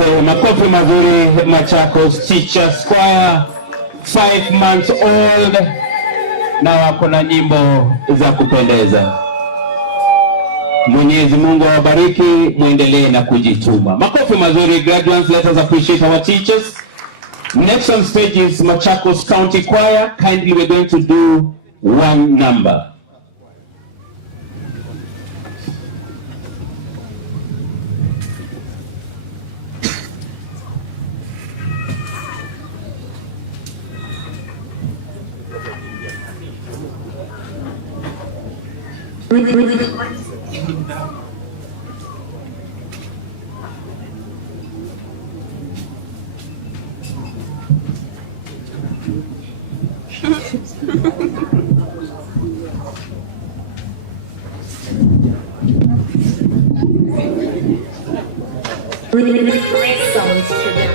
Asante, makofi mazuri Machakos Teachers Choir, 5 months old, na wako na nyimbo za kupendeza. Mwenyezi Mungu awabariki, muendelee na kujituma. Makofi mazuri graduates, let us appreciate our teachers. Next on stage is Machakos County Choir. Kindly we're going to do one number. Great songs to them.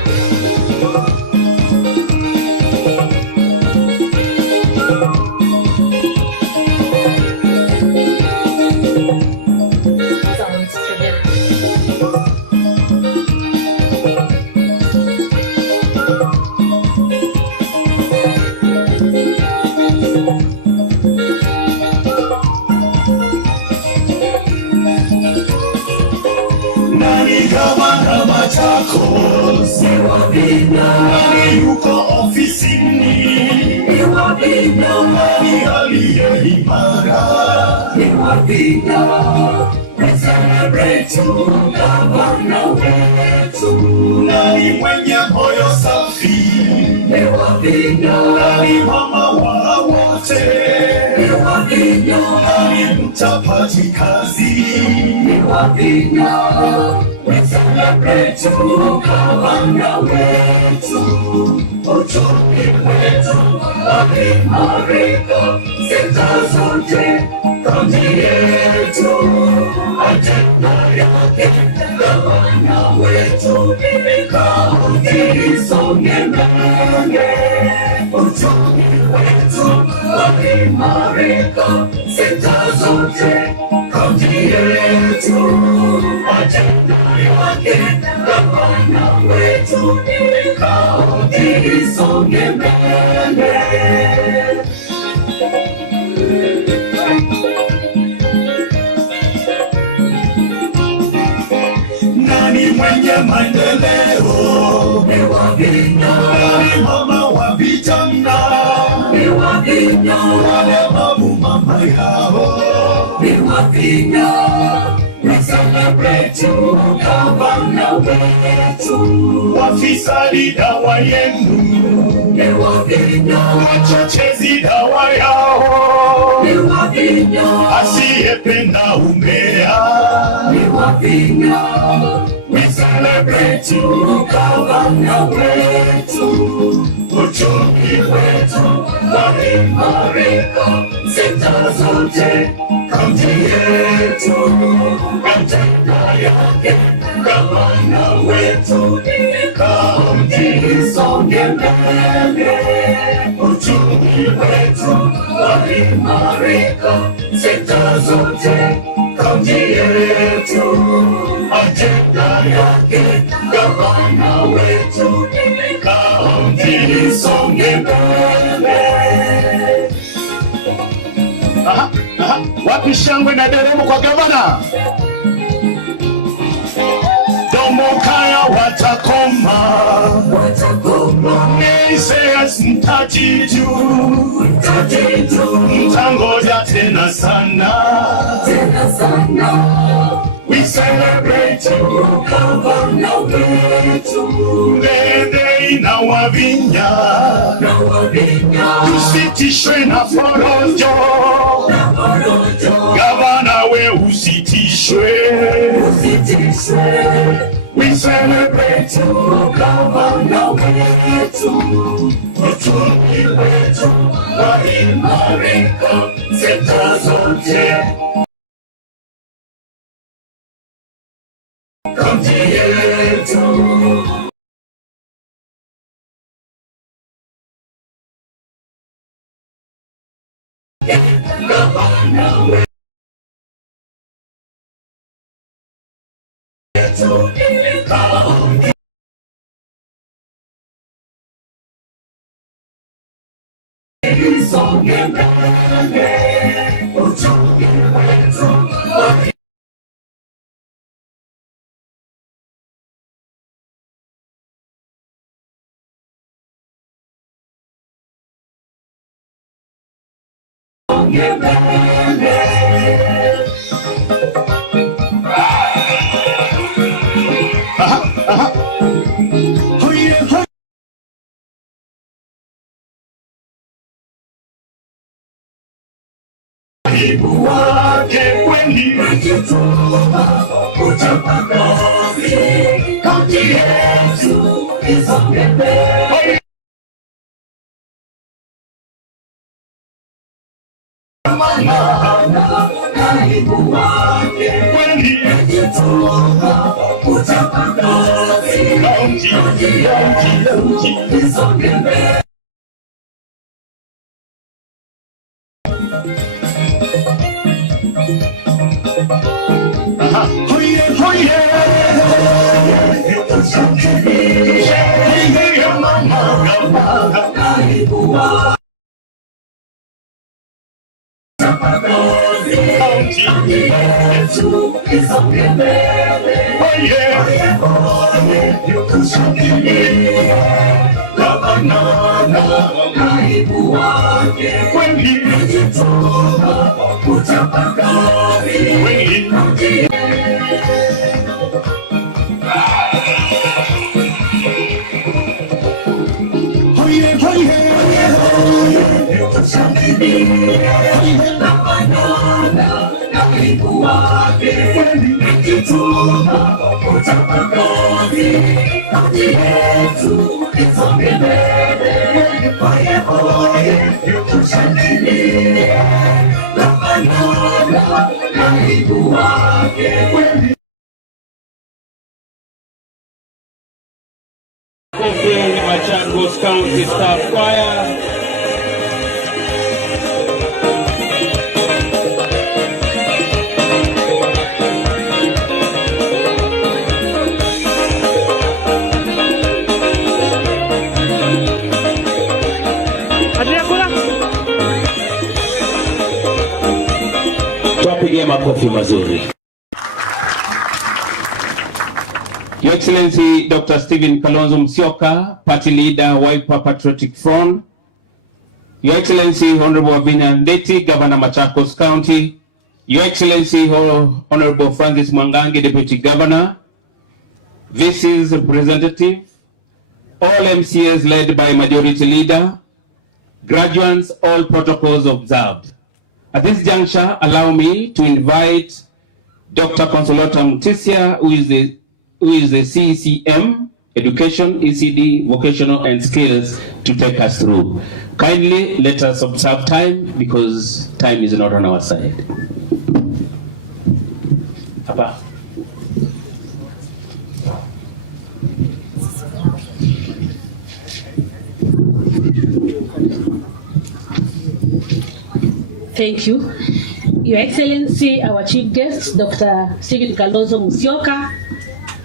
Machakos, nani yuko ofisini, nani aliye imara, we celebrate gavana wetu, nani mwenye moyo safi, nani mama wa wote, nani mchapati kazi, we celebrate gavana wetu, uchumi wetu wakiimarika, sekta zote kaunti yetu, ajenda yake gavana wetu, kaunti isonge mbele, uchumi wetu wakiimarika, sekta zote kaunti yetu, ajenda yake gavana wetu, kaunti isonge mbele. Nani mwenye maendeleo, nani mama wa vijana, walemavu mama yao, we celebrate gavana wetu, wafisadi dawa yenu, wachochezi dawa yao, asiyependa umbea, we celebrate gavana wetu, uchumi wetu waimarika, sekta zote kaunti yetu, ajenda yake gavana wetu, kaunti isonge mbele, uchumi wetu waimarika, sekta zote kaunti yetu, ajenda yake gavana wetu, kaunti isonge mbele. Wapi shangwe na deremo kwa gavana? Domokaya watakoma, naysayers mtajitu, mtangoja tena sana, we celebrate gavana wetu, mbele inawavinya, tusitishwe na forojo, gavana we usitishwe, we celebrate gavana wetu, uchumi wetu waimarika, sekta zote kaunti yetu, gavana wetu, kaunti Isonge mbele, uchumi wetu. Ibu wake kweli najituma kuchapa kazi kaunti yetu isonge mbele. Ibu wake kweli najituma kuchapa kazi kaunti yetu isonge mbele. Machakos County Staff Choir. Twapigie makofi mazuri. Your Excellency Dr. Kalonzo Musyoka, Party Leader, Wiper Patriotic Front. Your Excellency Honorable MATIANG'I, Governor Machakos County. Your Excellency Honorable Francis Mwangangi, Deputy Governor. VC's representative. All MCAs led by Majority Leader. Graduates, all protocols observed. At this juncture, allow me to invite Dr. Consolata Mutisia, who is the CCM, Education, ECD, Vocational and Skills, to take us through. Kindly let us observe time because time is not on our side. Abba. Thank you. Your Excellency, our Chief Guest, Dr. Kalonzo Musyoka,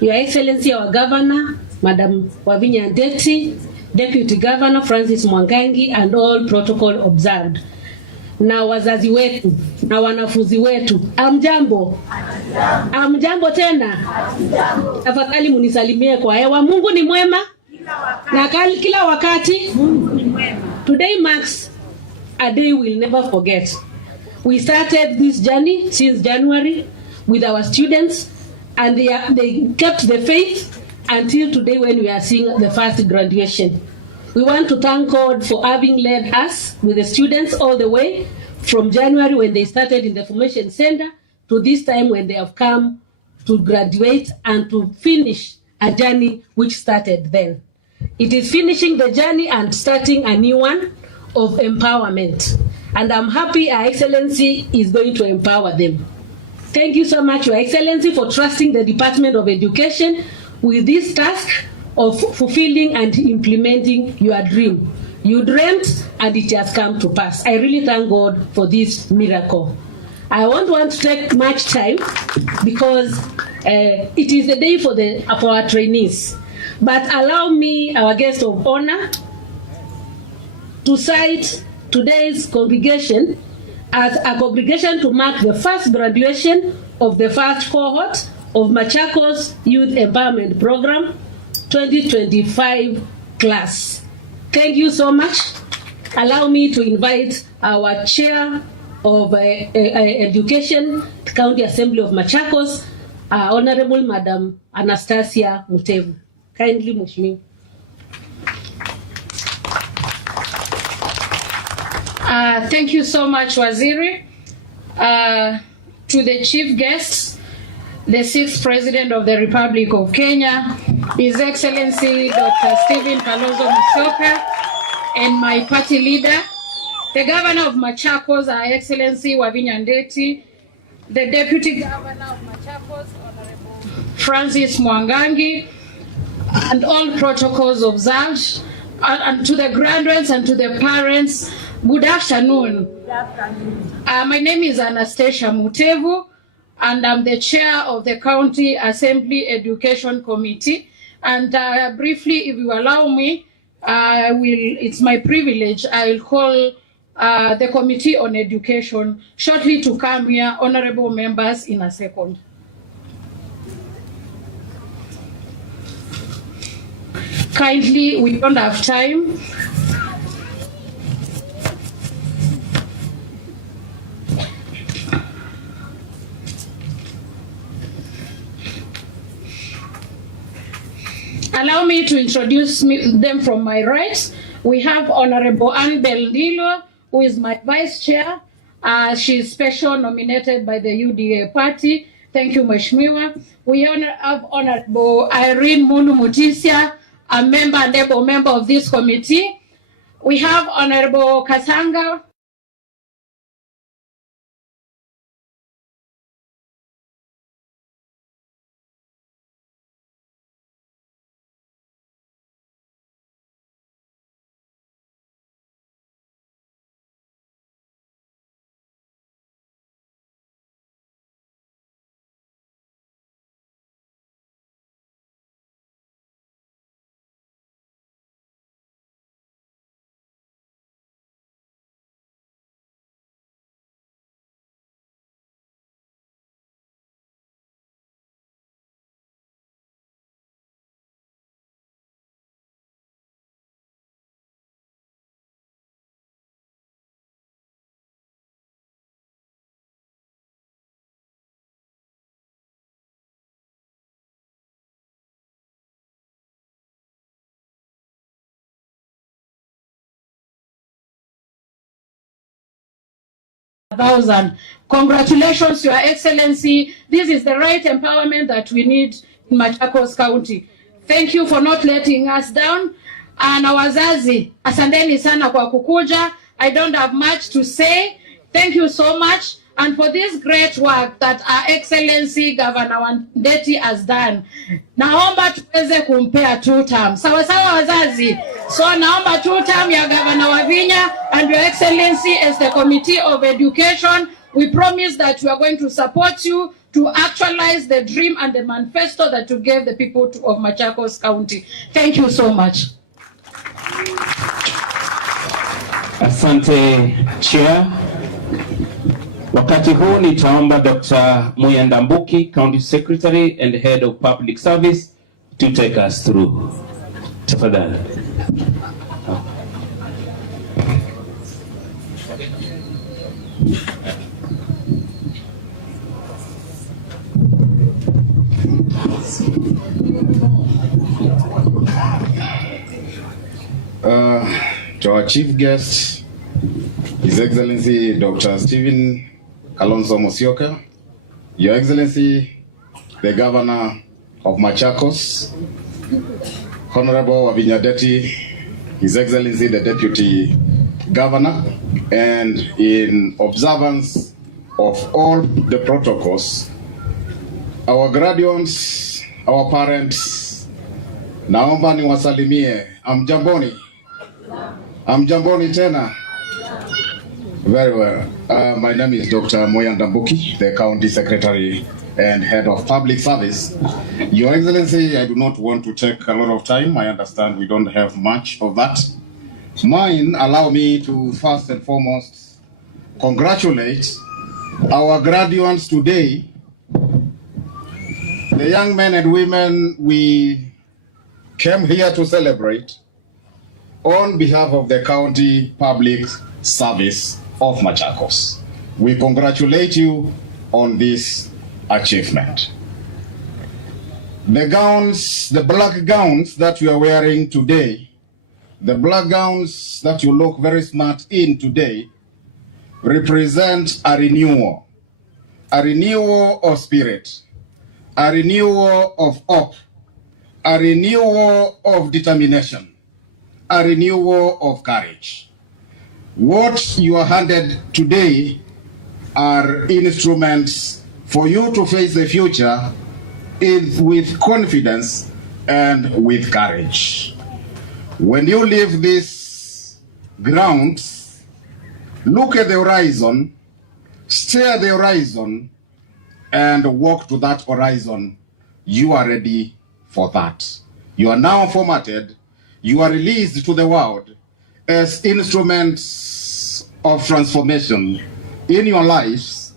Your Excellency, our Governor, Madam MATIANG'I, Deputy Governor Francis Mwangangi, and all protocol observed. Na wazazi wetu, na wanafunzi wetu, amjambo. Amjambo tena. Tafadhali munisalimie kwa hewa. Mungu ni mwema. Na kila wakati. Today marks a day we'll never forget. We started this journey since January with our students, and they kept the faith until today when we are seeing the first graduation. We want to thank God for having led us with the students all the way from January when they started in the Formation Center to this time when they have come to graduate and to finish a journey which started then. It is finishing the journey and starting a new one of empowerment. And I'm happy Her Excellency is going to empower them. Thank you so much, Your Excellency, for trusting the Department of Education with this task of fulfilling and implementing your dream. You dreamt and it has come to pass. I really thank God for this miracle. I won't want to take much time because it is the day for our trainees. But allow me, our guest of honor, to cite today's congregation as a congregation to mark the first graduation of the first cohort of Machakos Youth Empowerment Program 2025 class. Thank you so much. Allow me to invite our Chair of Education, County Assembly of Machakos, Honorable Madam Anastasia Mutevu. Kindly, Mheshimiwa. Thank you so much, Waziri. To the chief guests, the 6th President of the Republic of Kenya, His Excellency Dr. Kalonzo Musyoka, and my party leader, the Governor of Machakos, Her Excellency Wavinya Ndeti, the Deputy Governor of Machakos, Honorable Francis Mwangangi, and all protocols observed, and to the graduates and to the parents, good afternoon. Good afternoon. My name is Anastasia Mutevu, and I'm the chair of the County Assembly Education Committee. And briefly, if you allow me, it's my privilege, I will call the Committee on Education shortly to come here, honorable members, in a second. Kindly, we don't have time. Allow me to introduce them from my right. We have Honorable Anne Beldilo, who is my vice chair. She is special nominated by the UDA party. Thank you, Mheshimiwa. We have Honorable Irene Munu Mutisia, a member and able member of this committee. We have Honorable Kasanga. Congratulations, Your Excellency. This is the right empowerment that we need in Machakos County. Thank you for not letting us down. And wazazi, asanteni sana kwa kukuja. I don't have much to say. Thank you so much. And for this great work that Our Excellency Governor Ndeti has done. Naomba tuweze kumpea 2 terms. Sawa sawa wazazi. So naomba 2 terms ya Governor Wavinya, and Your Excellency, as the Committee of Education, we promise that we are going to support you to actualize the dream and the manifesto that you gave the people of Machakos County. Thank you so much. Asante, Chair. Wakati huu nitaomba Dr. Muyandambuki, County Secretary and Head of Public Service, to take us through. Tafadhali. To our chief guest, His Excellency Dr. Kalonzo Musyoka, Your Excellency, the Governor of Machakos, Honorable Wavinya Ndeti, His Excellency the Deputy Governor, and in observance of all the protocols, our graduates, our parents, naomba niwasalimie. Amjamboni tena. Very well. My name is Dr. Muyandambuki, the County Secretary and Head of Public Service. Your Excellency, I do not want to take a lot of time. I understand we don't have much of that. mine, allow me to first and foremost congratulate our graduates today, the young men and women we came here to celebrate on behalf of the County Public Service of Machakos. We congratulate you on this achievement. The gowns, the black gowns that you are wearing today, the black gowns that you look very smart in today, represent a renewal of spirit, a renewal of hope, a renewal of determination, a renewal of courage. What you are handed today are instruments for you to face the future with confidence and with courage. When you leave these grounds, look at the horizon, stare at the horizon, and walk to that horizon. You are ready for that. You are now formatted. You are released to the world as instruments of transformation in your lives,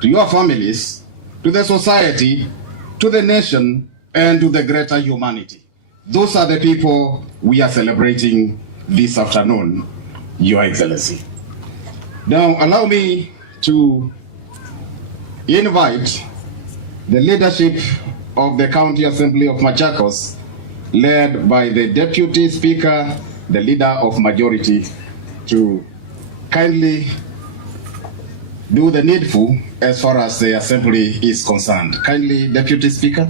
to your families, to the society, to the nation, and to the greater humanity. Those are the people we are celebrating this afternoon, Your Excellency. Now, allow me to invite the leadership of the County Assembly of Machakos, led by the Deputy Speaker, the Leader of Majority, to kindly do the needful as far as the Assembly is concerned. Kindly, Deputy Speaker.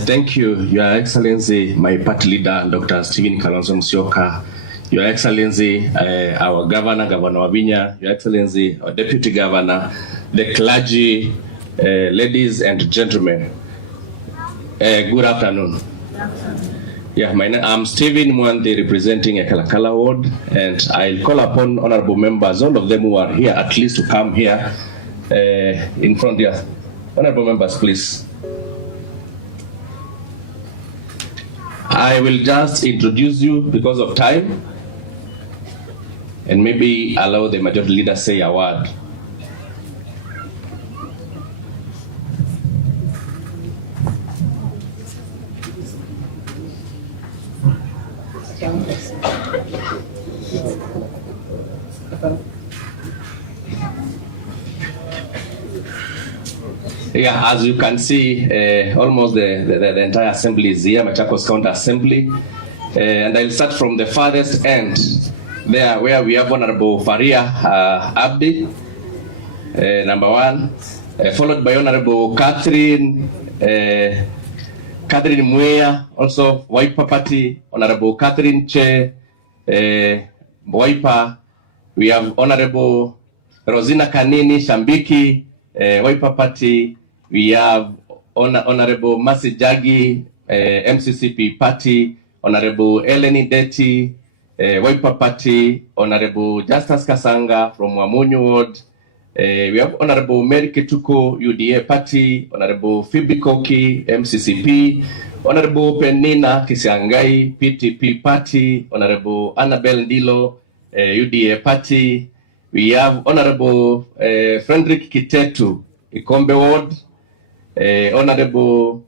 Thank you, Your Excellency, my party leader, Dr. Stephen Kalonzo Musyoka, Your Excellency, our Governor, Governor Wavinya, Your Excellency, our Deputy Governor, the clergy, ladies and gentlemen. Good afternoon. Yeah, I'm Stephen Mwanthi, representing Kalakala Ward, and I'll call upon honorable members, all of them who are here, at least to come here in front here. Honorable members, please. I will just introduce you because of time, and maybe allow the majority leader say a word. Yeah, as you can see, almost the entire assembly is here, Machakos County Assembly. And I'll start from the farthest end, there where we have Honorable Faria Abdi, number one, followed by Honorable Catherine Mwea, also Waipa Party, Honorable Catherine Che, Waipa. We have Honorable Rosina Kanini Shambiki, Waipa Party. We have Honorable Masi Jagi, MCCP Party, Honorable Eleni Deti, Waipa Party, Honorable Justus Kasanga from Wamunyu Ward. We have Honorable Mary Ketuko, UDA Party, Honorable Phoebe Koki, MCCP, Honorable Penina Kisiangai, PTP Party, Honorable Annabelle Ndilo, UDA Party. We have Honorable Frederick Kitetu, Ikombe Ward, Honorable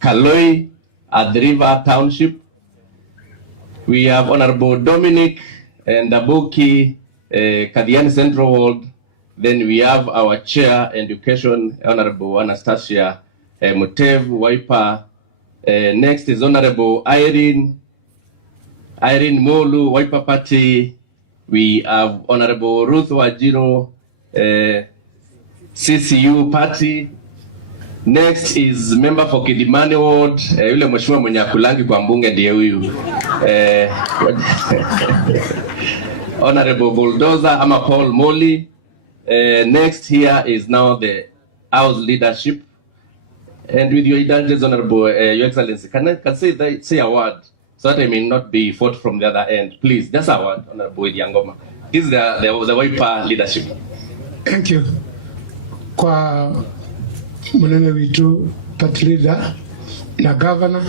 Kaloi at the River Township. We have Honorable Dominic Ndabuki, Kadiani Central Ward. Then we have our Chair Education, Honorable Anastasia Mutev Waipa. Next is Honorable Irene Molu, Waipa Party. We have Honorable Ruth Wajiro, CCU Party. Next is member for Kidimani Ward, yule mheshimiwa mwenye akulangi kwa mbunge ndiye huyu. Honorable Bulldozer ama Paul Molly. Next here is now the House leadership. And with your indulgence, Honorable Your Excellency, can I say a word so that I may not be fought from the other end? Please, just a word, Honorable Yangoma. This is the Wiper leadership. Thank you. Kwa mwenene wetu party leader na governor,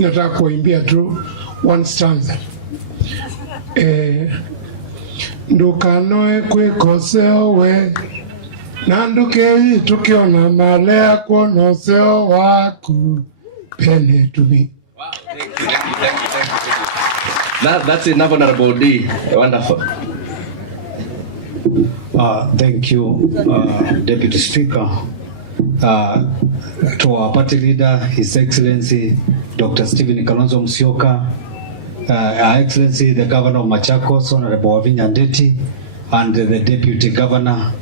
nataka kuimbia tu one stanza. Ndukanoe kwikoseo we nanduke tukiona malea kuonoseo waku pene tubi. Wow, thank you. That's enough, Honorable D. Wonderful. Thank you, Deputy Speaker. To our party leader, His Excellency Dr. Stephen Kalonzo Musyoka, Her Excellency the Governor of Machakos, Honorable Wavinya, and the Deputy Governor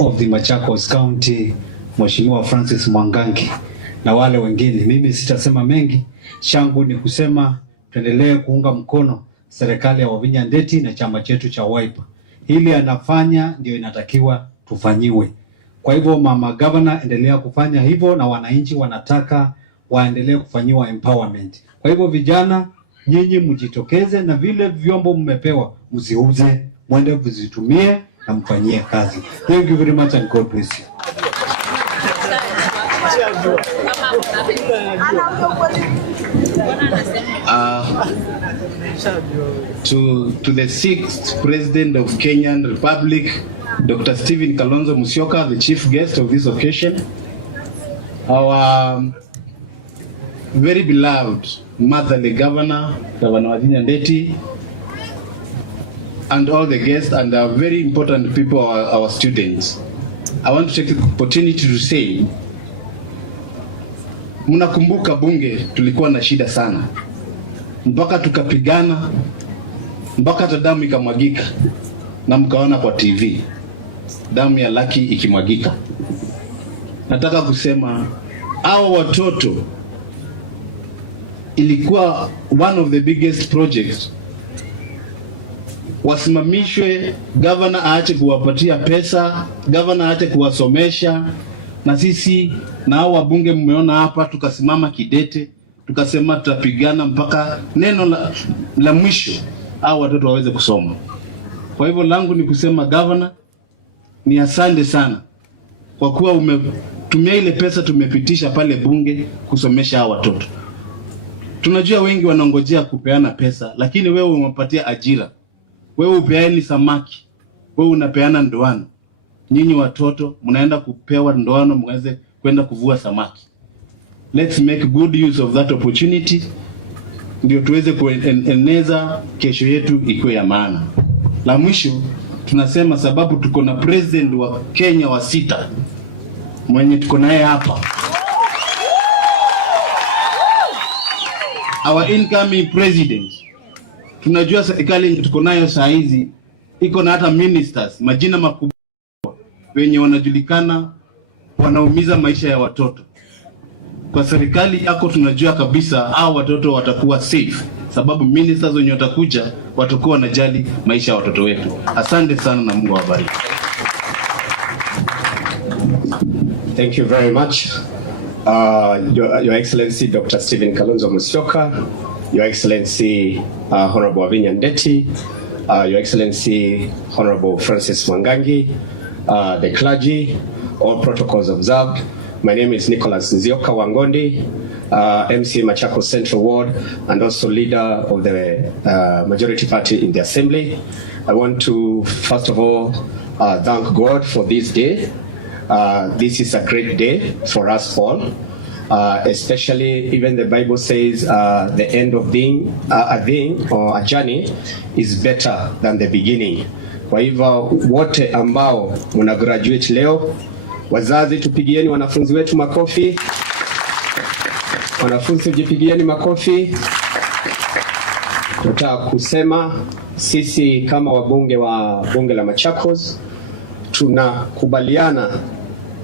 of the Machakos County, Mheshimiwa Francis Mwangangi, na wale wengine. Mimi sitasema mengi, shangu ni kusema tuendelee kuunga mkono serikali ya Wavinya Ndeti na chama chetu cha Wiper. Hili anafanya ndio inatakiwa tufanyiwe. Kwa hivyo mama governor, endelea kufanya hivyo, na wananchi wanataka waendelee kufanyiwa empowerment. Kwa hivyo vijana, nyinyi mjitokeze, na vile vyombo mmepewa msiuze, mwende vizitumie na mfanyie kazi. Thank you very much and God bless you. To the 6th President of Kenyan Republic, Dr. Stephen Kalonzo Musyoka, the chief guest of this occasion, our very beloved motherly governor, Governor Wavinya Ndeti, and all the guests and our very important people, our students. I want to take the opportunity to say, mnakumbuka bunge tulikuwa na shida sana, mpaka tukapigana, mpaka hata damu ikamwagika, na mkaona kwa TV damu ya Lucky ikimwagika. Nataka kusema hao watoto ilikuwa one of the biggest projects. Wasimamishwe, governor aache kuwapatia pesa, governor aache kuwasomesha, na sisi na hao wabunge mmeona hapa tukasimama kidete, tukasema tutapigana mpaka neno la mwisho hao watoto waweze kusoma. Kwa hivyo langu ni kusema governor, ni asante sana kwa kuwa umetumia ile pesa tumepitisha pale bunge kusomesha hao watoto. Tunajua wengi wanangojea kupeana pesa, lakini wewe umepatia ajira. Wewe upeani samaki, wewe unapeana ndoano. Nyinyi watoto mnaenda kupewa ndoano mweze kwenda kuvua samaki. Let's make good use of that opportunity, ndio tuweze kueneza kesho yetu ikuwe ya maana. La mwisho tunasema, sababu tuko na president wa Kenya wa 6 mwenye tuko naye hapa, our incoming president. Tunajua serikali tuko nayo saa hizi iko na hata ministers majina makubwa wenye wanajulikana wanaumiza maisha ya watoto. Kwa serikali yako tunajua kabisa hao watoto watakuwa safe, sababu ministers wenye watakuja watakuwa wanajali maisha ya watoto wetu. Asante sana na Mungu awabariki. Thank you very much. Your Excellency Dr. Stephen Kalonzo Musyoka, Your Excellency Honorable Wavinya Ndeti, Your Excellency Honorable Francis Mwangangi, the clergy, all protocols observed. My name is Nicholas Musyoka Wangondi, MC Machakos Central Ward, and also leader of the majority party in the Assembly. I want to first of all thank God for this day. This is a great day for us all, especially even the Bible says the end of a thing or a journey is better than the beginning. Kwa hivyo wote ambao muna graduate leo, wazazi tupigieni wanafunzi wetu makofi. Wanafunzi jipigieni makofi. Nataka kusema sisi kama wabunge wa bunge la Machakos tunakubaliana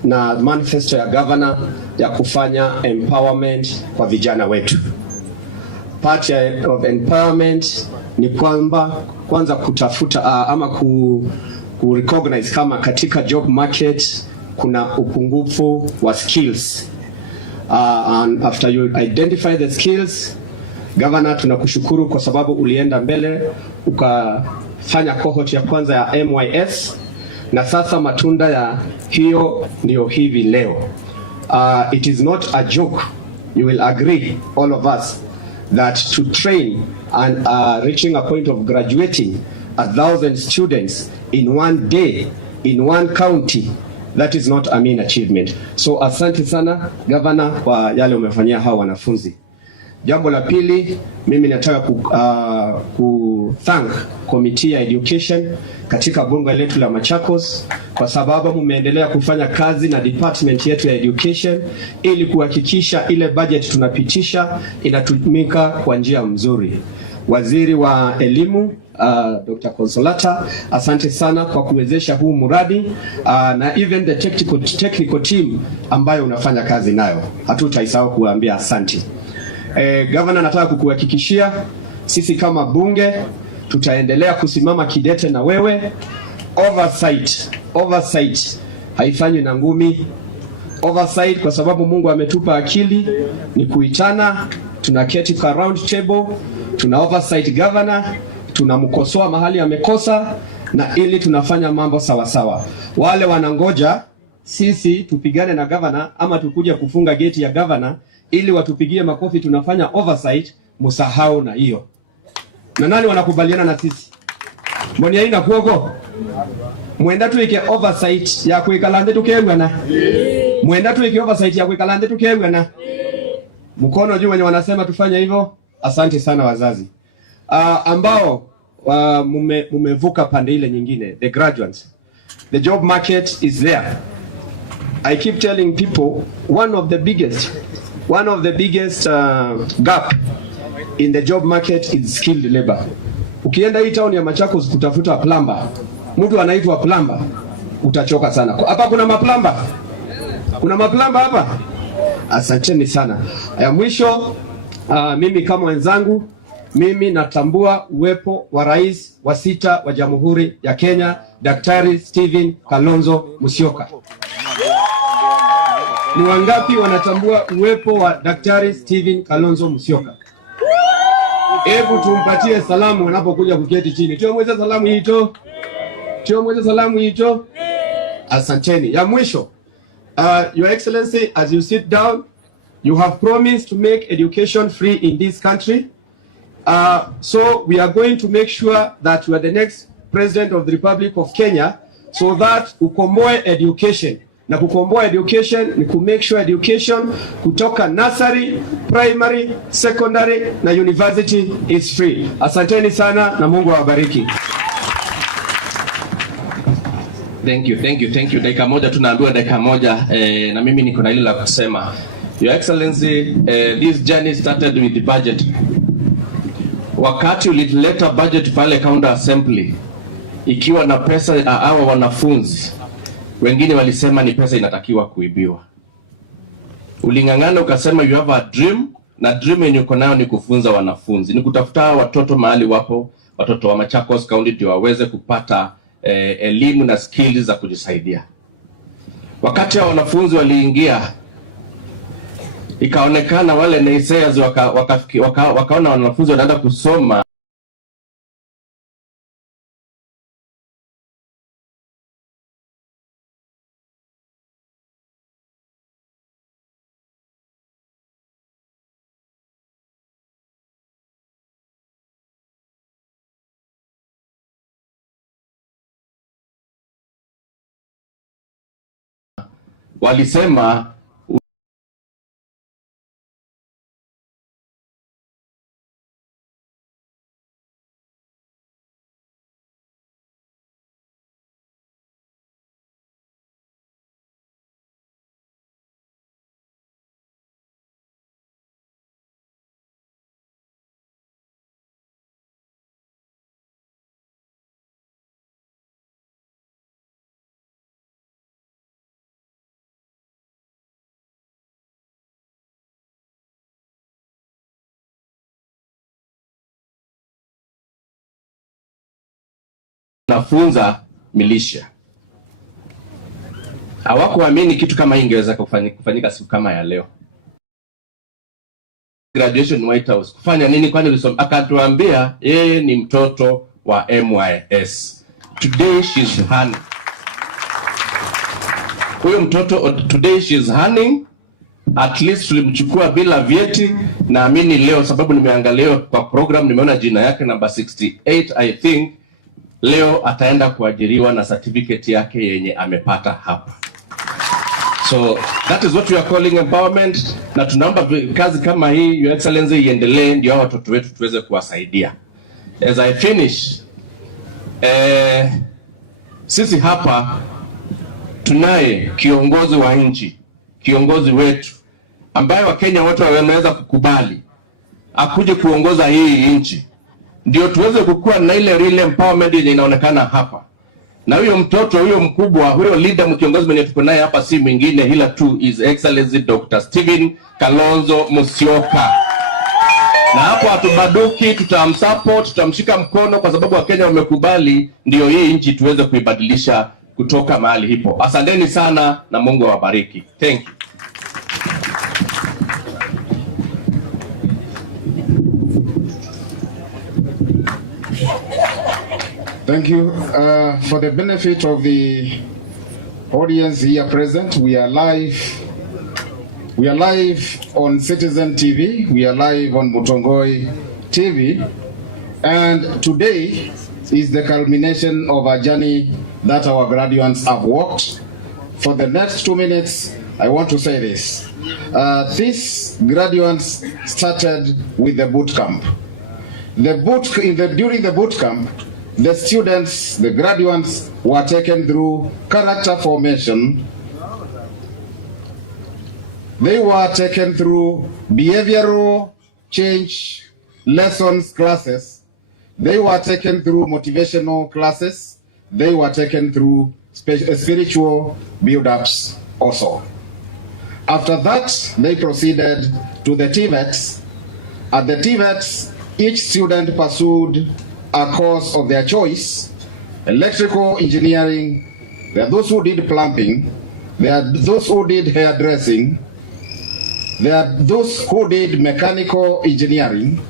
na manifesto ya governor ya kufanya empowerment kwa vijana wetu. Part of empowerment ni kwamba kwanza kutafuta ama ku recognize kama katika job market kuna upungufu wa skills. And after you identify the skills, governor tunakushukuru kwa sababu ulienda mbele tumefanya cohort ya kwanza ya MYS na sasa matunda ya hiyo ndio hivi leo. It is not a joke. You will agree, all of us, that to train and reaching a point of graduating 1,000 students in one day, in one county, that is not a mean achievement. So asante sana Governor kwa yale umefanyia hawa wanafunzi. Jambo la pili, mimi nataka thank Committee ya Education katika bunge letu la Machakos kwa sababu mumeendelea kufanya kazi na department yetu ya education ili kuhakikisha ile budget tunapitisha inatumika kwa njia mzuri. Waziri wa elimu Dr. Consolata, asante sana kwa kuwezesha huu muradi na even the technical team ambayo unafanya kazi nayo. Hatutaisahau kuambia asante. Governor, nataka kukuhakikishia sisi kama bunge tutaendelea kusimama kidete na wewe. Oversight haifanywi na ngumi. Oversight kwa sababu Mungu ametupa akili ni kuitana, tunaketi kwa round table, tuna oversight governor, tunamkosoa mahali amekosa na ili tunafanya mambo sawa sawa. Wale wanangoja sisi tupigane na governor ama tukuje kufunga geti ya governor ili watupigie makofi tunafanya oversight, musahau na hiyo. Na nani wanakubaliana na sisi? Mboni ya ina kuoko? Mwenda tuike oversight ya kuikalande tukewena. Mwenda tuike oversight ya kuikalande tukewena. Mkono juu wenye wanasema tufanye hivyo. Asante sana wazazi. Ambao mumevuka pande ile nyingine, the graduates. The job market is there. I keep telling people one of the biggest gap in the job market is skilled labor. Ukienda hii town ya Machakos kutafuta plumber, mtu anaitwa plumber, utachoka sana. Hapa kuna maplumber? Kuna maplumber hapa? Asanteni sana. Ya mwisho, mimi kama wenzangu, mimi natambua uwepo wa rais wa 6 wa Jamhuri ya Kenya, Daktari Stephen Kalonzo Musyoka. Ni wangapi wanatambua uwepo wa Daktari Stephen Kalonzo Musyoka? Hebu tumpatie salamu wanapokuja kuketi chini. Tuomweze salamu hito. Asanteni. Ya mwisho, Your Excellency, as you sit down, you have promised to make education free in this country. So we are going to make sure that you are the next President of the Republic of Kenya, so that ukomboe education. Na kukomboa education ni make sure education kutoka nursery, primary, secondary na university is free. Asanteni sana na Mungu awabariki. Thank you. Dakika moja tunaambiwa dakika moja na mimi niko na ile la kusema. Your Excellency, this journey started with the budget. Wakati ulileta budget pale county assembly ikiwa na pesa hawa wanafunzi, wengine walisema ni pesa inatakiwa kuibiwa. Ulingangana ukasema you have a dream, na dream yenye uko nayo ni kufunza wanafunzi, ni kutafuta watoto mahali wapo, watoto wa Machakos County ndio waweze kupata elimu na skills za kujisaidia. Wakati wa wanafunzi waliingia, ikaonekana wale naysayers wakaona wanafunzi wanaenda kusoma walisema nafunza militia. Hawakuamini kitu kama hii ingeweza kufanyika siku kama ya leo. Graduation White House. Kufanya nini kwani ulisoma? Akatuambia yeye ni mtoto wa MYS. Today she's earning. Huyo mtoto today she's earning. At least tulimchukua bila vyeti. Naamini leo, sababu nimeangalia kwa program, nimeona jina yake number 68 I think. Leo ataenda kuajiriwa na certificate yake yenye amepata hapa. So that is what we are calling empowerment. Na tunaomba kazi kama hii, Your Excellency, iendelee ndio watoto wetu tuweze kuwasaidia. As I finish, sisi hapa tunaye kiongozi wa nchi, kiongozi wetu ambaye Wakenya wote wameweza kukubali akuje kuongoza hii nchi, ndio tuweze kukua na ile real empowerment yenye inaonekana hapa. Na huyo mtoto, huyo mkubwa, huyo leader mkiongozi mwenye tuko naye hapa si mwingine ila tu is Excellency Dr. Stephen Kalonzo Musyoka. Na hapo hatubaduki, tutamsupport, tutamshika mkono kwa sababu Wakenya wamekubali ndio hii nchi tuweze kuibadilisha kutoka mahali hipo. Asanteni sana na Mungu awabariki. Thank you. Thank you. For the benefit of the audience here present, we are live on Citizen TV, we are live on Mutongoi TV, and today is the culmination of a journey that our graduates have walked. For the next 2 minutes, I want to say this. These graduates started with the boot camp. During the boot camp, the students, the graduates, were taken through character formation. They were taken through behavioral change lessons classes. They were taken through motivational classes. They were taken through spiritual build-ups also. After that, they proceeded to the TVETs. At the TVETs, each student pursued a course of their choice: electrical engineering. There are those who did plumbing. There are those who did hairdressing. There are those who did mechanical engineering.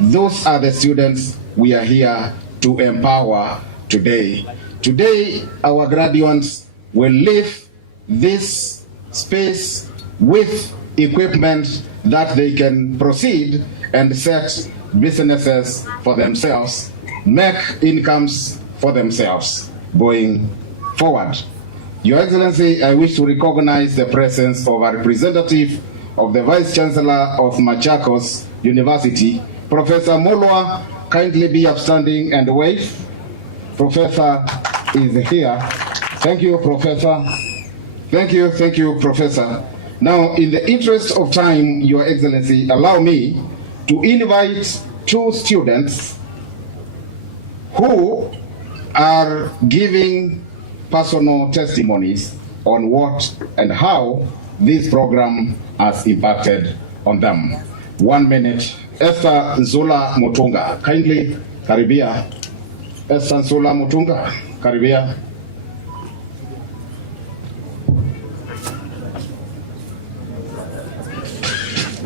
Those are the students we are here to empower today. Today, our graduates will leave this space with equipment that they can proceed and set businesses for themselves, make incomes for themselves going forward. Your Excellency, I wish to recognize the presence of a representative of the Vice Chancellor of Machakos University, Professor Molwa. Kindly be upstanding and wave. Professor is here. Thank you, Professor. Thank you, Professor. Now, in the interest of time, Your Excellency, allow me to invite two students who are giving personal testimonies on what and how this program has impacted on them. 1 minute. Esther Nzula Mutunga, kindly karibia. Esther Nzula Mutunga, karibia.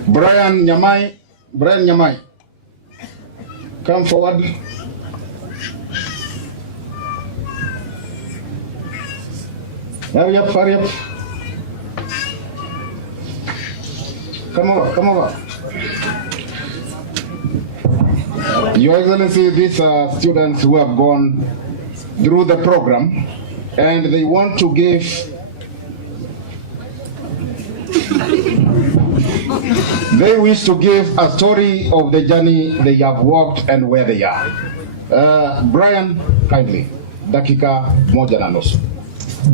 Brian Nyamai, come forward. Hurry up. Come over. Your Excellency, these are students who have gone through the program and they want to give they wish to give a story of the journey they have walked and where they are. Brian, kindly, dakika moja na nusu.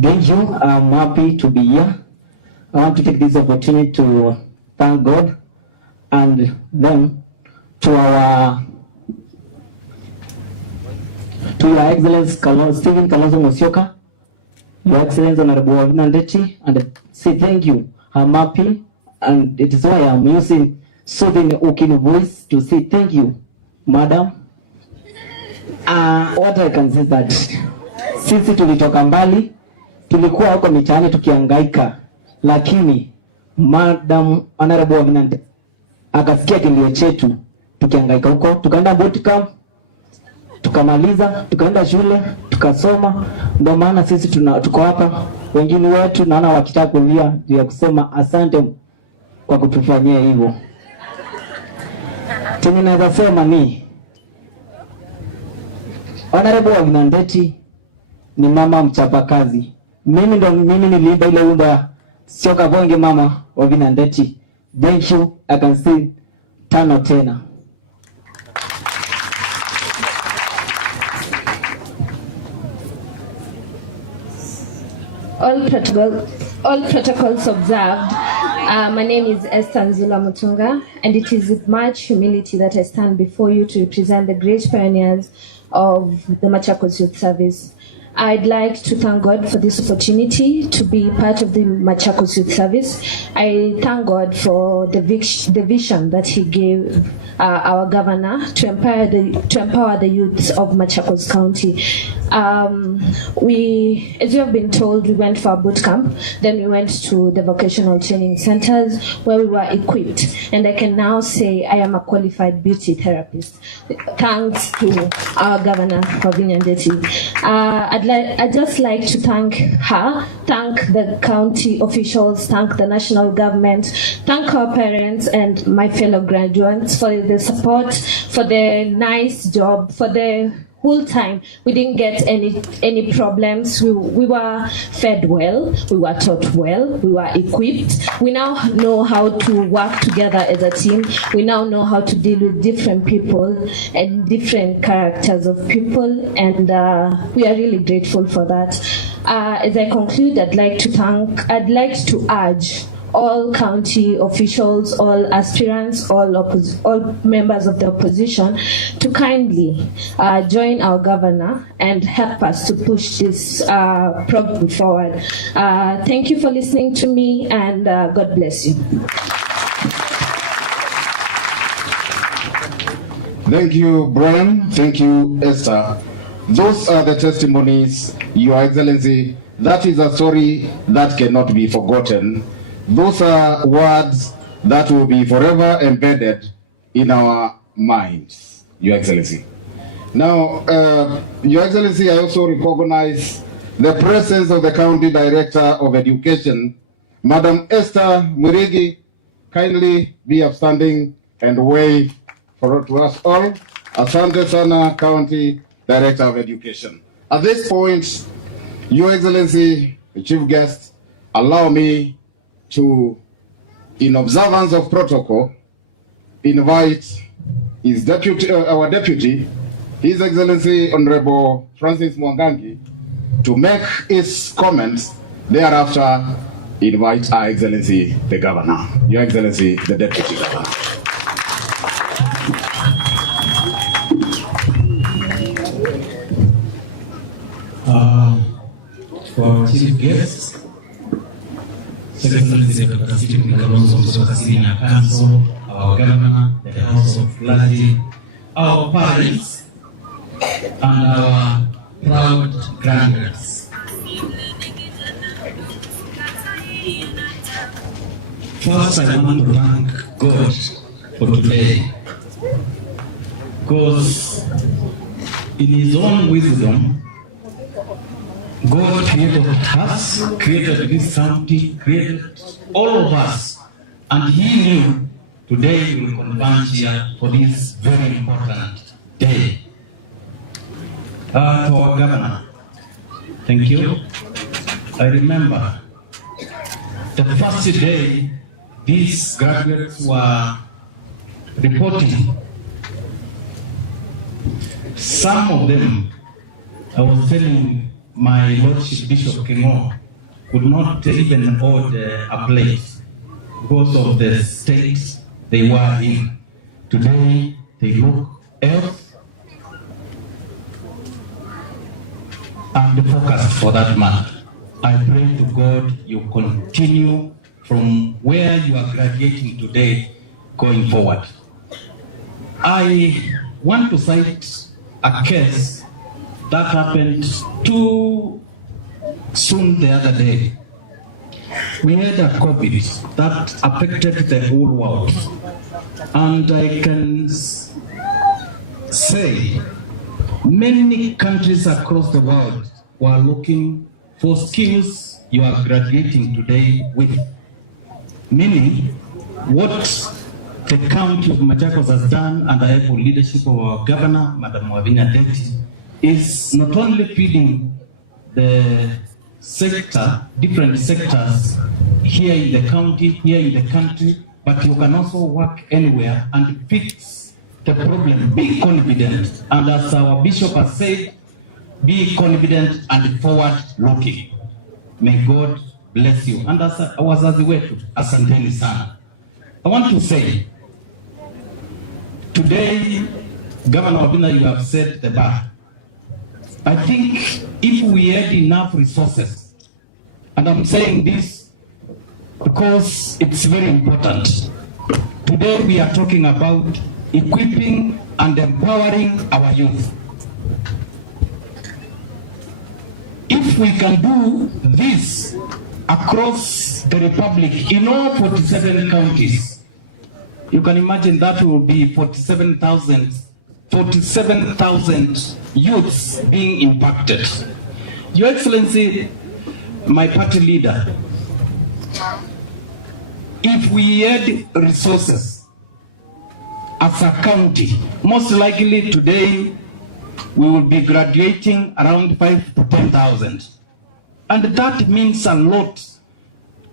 Thank you. I'm happy to be here. I want to take this opportunity to thank God and then to Your Excellency Stephen Kalonzo Musyoka, Your Excellency Honorable Wavinandeti, and say thank you. I'm happy, and it is why I'm using soothing Okino voice to say thank you, Madam. What I can say is that sisi tulitoka mbali, tulikuwa huko mitaani tukihangaika, lakini Madam Honorable akasikia kilio chetu tukihangaika huko, tukaenda bootcamp tukamaliza, tukaenda shule, tukasoma. Ndio maana sisi tuko hapa. Wengine wetu naona wakitaka kulia ya kusema asante kwa kutufanyia hivyo. Chenye naweza sema ni Honorable Wavina Ndeti ni mama mchapakazi. Mimi niliimba ile wimbo ya Musyoka bonge mama Wavina Ndeti. Thank you. I can see tano tena. All protocols observed. My name is Esther Nzula Mutunga, and it is with much humility that I stand before you to represent the great pioneers of the Machakos Youth Service. I'd like to thank God for this opportunity to be part of the Machakos Youth Service. I thank God for the vision that He gave our governor to empower the youths of Machakos County. As you have been told, we went for a boot camp, then we went to the vocational training centers where we were equipped, and I can now say I am a qualified beauty therapist, thanks to our governor, Wavina Ndeti. I'd just like to thank her, thank the county officials, thank the national government, thank our parents and my fellow graduates for the support, for the nice job, for the whole time. We didn't get any problems. We were fed well, we were taught well, we were equipped. We now know how to work together as a team. We now know how to deal with different people and different characters of people, and we are really grateful for that. As I conclude, I'd like to urge all county officials, all aspirants, all members of the opposition to kindly join our governor and help us to push this program forward. Thank you for listening to me, and God bless you. Thank you, Brian. Thank you, Esther. Those are the testimonies, Your Excellency. That is a story that cannot be forgotten. Those are words that will be forever embedded in our minds, Your Excellency. Now, Your Excellency, I also recognize the presence of the County Director of Education, Madam Esther Murigi. Kindly be upstanding and wave to us all. Asante sana, County Director of Education. At this point, Your Excellency, the Chief Guest, allow me to, in observance of protocol, invite his deputy, our deputy, His Excellency Honorable Francis Mwangangi, to make his comments. Thereafter, invite Our Excellency the Governor, Your Excellency the Deputy Governor. For our chief guests, Excellency Dr. Stephen Kalonzo Musyoka, Senior Counsel, our Governor, the House of Clergy, our parents, and our proud grandparents. First, I want to thank God for today, because in His own wisdom, God created us, created this county, created all of us, and He knew today we will converge here for this very important day. To our Governor, thank you. I remember the first day these graduates were reporting. Some of them, I was telling my Lordship Bishop Kingo, could not even order a plate because of the state they were in. Today, they look health and focused for that matter. I pray to God you continue from where you are graduating today going forward. I want to cite a case that happened too soon the other day. We had a COVID that affected the whole world. And I can say Many countries across the world were looking for skills you are graduating today with. Meaning, what the county of Machakos has done under the able leadership of our governor, Madam Wavinya Ndeti, is not only feeding the sector, different sectors here in the county, here in the country, but you can also work anywhere and fix the problem. Be confident, and as our bishop has said, be confident and forward-looking. May God bless you. And as wazazi wetu, asanteni sana. I want to say, today, Governor Wavinya, you have set the bar. I think if we had enough resources, and I'm saying this because it's very important. Today we are talking about equipping and empowering our youth. If we can do this across the Republic in all 47 counties, you can imagine that will be 47,000 youths being impacted. Your Excellency, my party leader, if we had resources as a county, most likely today we will be graduating around 5 to 10,000. And that means a lot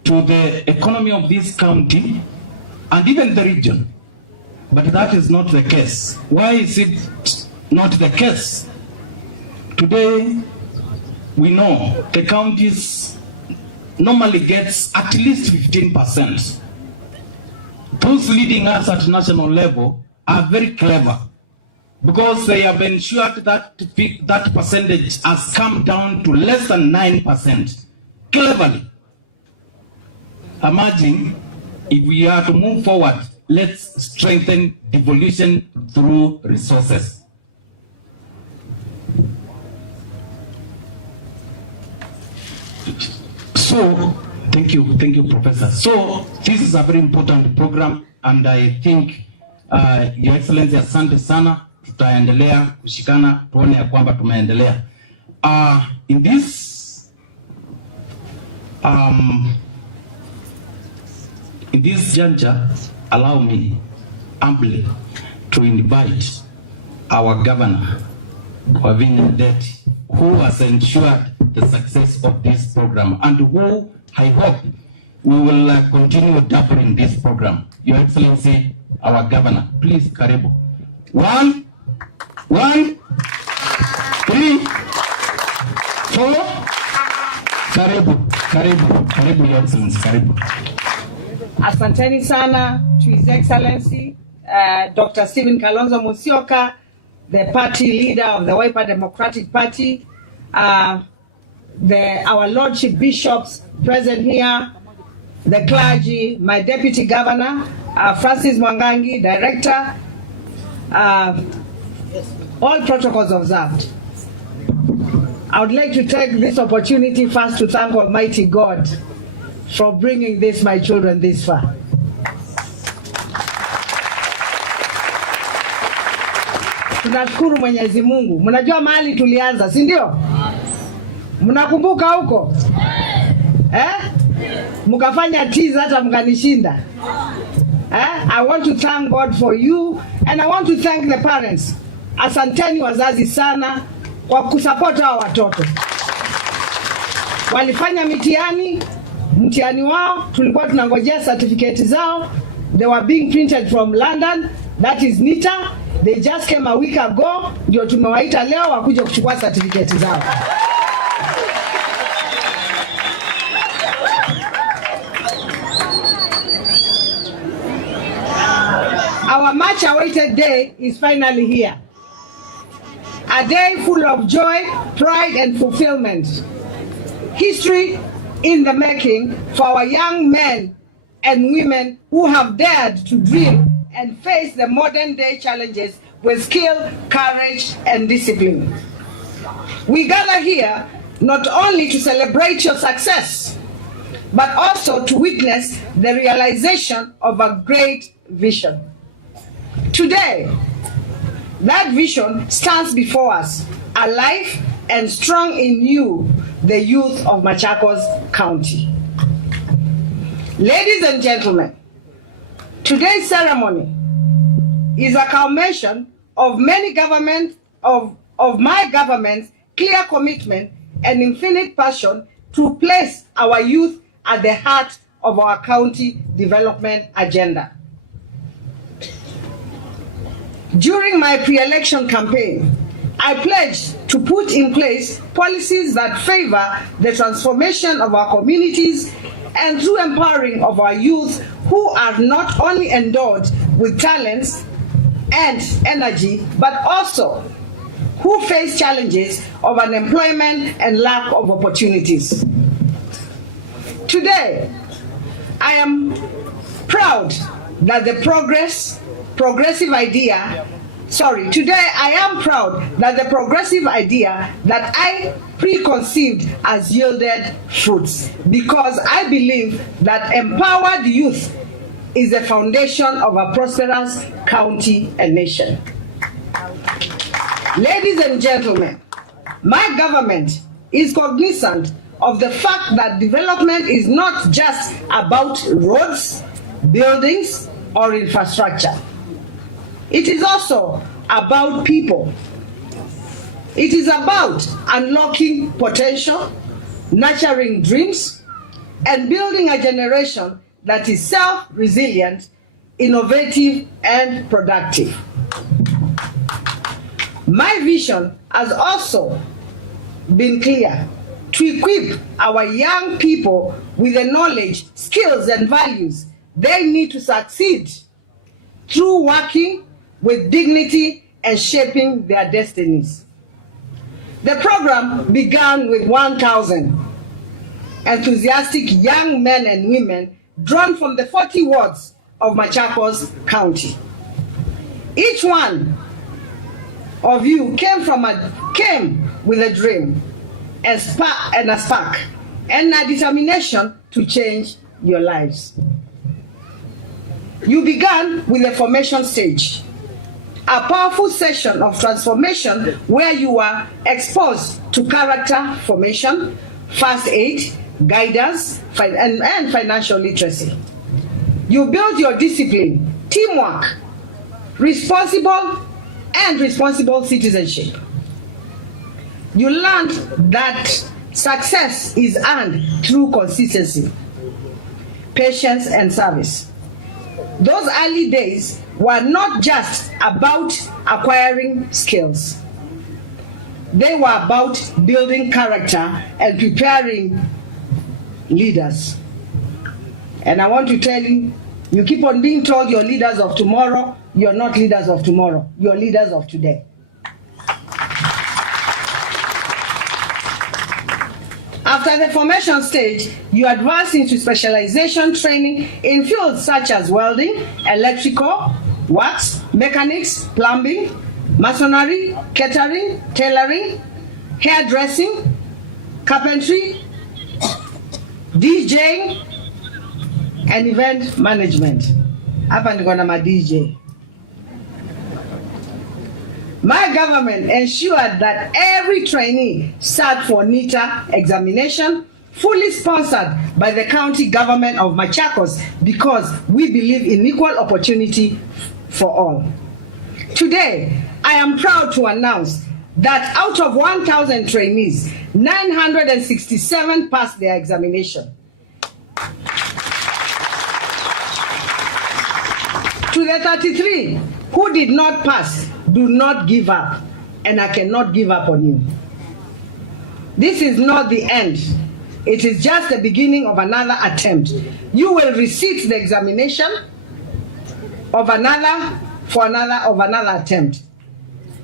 to the economy of this county and even the region. But that is not the case. Why is it not the case? Today, we know the counties normally gets at least 15%. Those leading us at national level are very clever because they have ensured that that percentage has come down to less than 9%. Cleverly. Imagine if we are to move forward, let's strengthen devolution through resources. So, thank you, Professor. So, this is a very important program, and I think, Your Excellency, asante sana, tutaendelea kushikana, tuone ya kwamba tumeendelea. In this juncture, allow me humbly to invite our governor, Wavinya Ndeti, who has ensured the success of this program and who I hope we will continue dabbling this program. Your Excellency, our governor, please, karibu. 1, 2, 3, 4. Karibu, Your Excellency, karibu. Asanteni sana to His Excellency, Dr. Stephen Kalonzo Musyoka, the party leader of the Wiper Democratic Party, our Lordship Bishops present here, the clergy, my Deputy Governor, Francis Mwangangi, Director, all protocols observed. I would like to take this opportunity first to thank Almighty God for bringing this, my children, this far. Tunashukuru Mwenyezi Mungu. Mnajua mahali tulianza, si ndio? Mnakumbuka huko? Mkafanya tiza hata mkanishinda. I want to thank God for you, and I want to thank the parents. Asanteni wazazi sana kwa kusupport hao watoto. Walifanya mtihani wao, tulikuwa tunangojea certificate zao. They were being printed from London, that is NITA. They just came a week ago, ndio tumewaita leo wakuje kuchukua certificate zao. Our much awaited day is finally here. A day full of joy, pride, and fulfillment. History in the making for our young men and women who have dared to dream and face the modern day challenges with skill, courage, and discipline. We gather here not only to celebrate your success, but also to witness the realization of a great vision. Today, That vision stands before us, alive and strong in you, the youth of Machakos County. Ladies and gentlemen, today's ceremony is a culmination of my government's clear commitment and infinite passion to place our youth at the heart of our county development agenda. During my pre-election campaign, I pledged to put in place policies that favor the transformation of our communities and through empowering of our youth who are not only endowed with talents and energy, but also who face challenges of unemployment and lack of opportunities. Today, I am proud that the progressive idea that I preconceived has yielded fruits, because I believe that empowered youth is the foundation of a prosperous county and nation. Ladies and gentlemen, my government is cognizant of the fact that development is not just about roads, buildings, or infrastructure. It is also about people. It is about unlocking potential, nurturing dreams, and building a generation that is self-resilient, innovative, and productive. My vision has also been clear: to equip our young people with the knowledge, skills, and values they need to succeed through working with dignity and shaping their destinies. The program began with 1,000 enthusiastic young men and women drawn from the 40 wards of Machakos County. Each one of you came with a dream, a spark, and a determination to change your lives. You began with the formation stage, a powerful session of transformation where you were exposed to character formation, first aid, guidance, and financial literacy. You built your discipline, teamwork, responsible citizenship. You learned that success is earned through consistency, patience, and service. Those early days were not just about acquiring skills. They were about building character and preparing leaders. And I want to tell you, you keep on being told you're leaders of tomorrow. You're not leaders of tomorrow. You're leaders of today. After the formation stage, you advance into specialization training in fields such as welding, electrical, works, mechanics, plumbing, masonry, catering, tailoring, hairdressing, carpentry, DJing, and event management. Hapa niko na ma-DJ. My government ensured that every trainee sat for NITA examination, fully sponsored by the county government of Machakos, because we believe in equal opportunity for all. Today, I am proud to announce that out of 1,000 trainees, 967 passed their examination. To the 33 who did not pass, do not give up, and I cannot give up on you. This is not the end. It is just the beginning of another attempt. You will receive the examination of another attempt.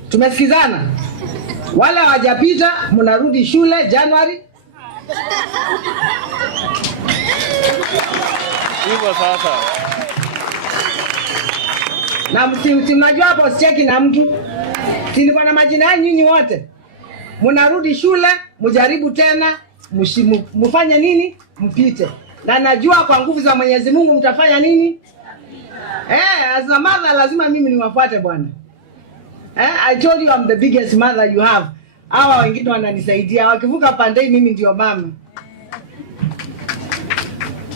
Tumesikizana? Wala wajapita, munarudi shule January. Hivyo sasa. Na mnajua hapo sicheki na mtu. Nilikuwa na majina yenu nyinyi wote. Mnarudi shule, mjaribu tena, mfanye nini? Mpite. Na najua kwa nguvu za Mwenyezi Mungu mtafanya nini? As a mother lazima mimi niwafuate bwana. I told you I'm the biggest mother you have. Hawa wengine wananisaidia. Wakivuka pandei mimi ndio mama.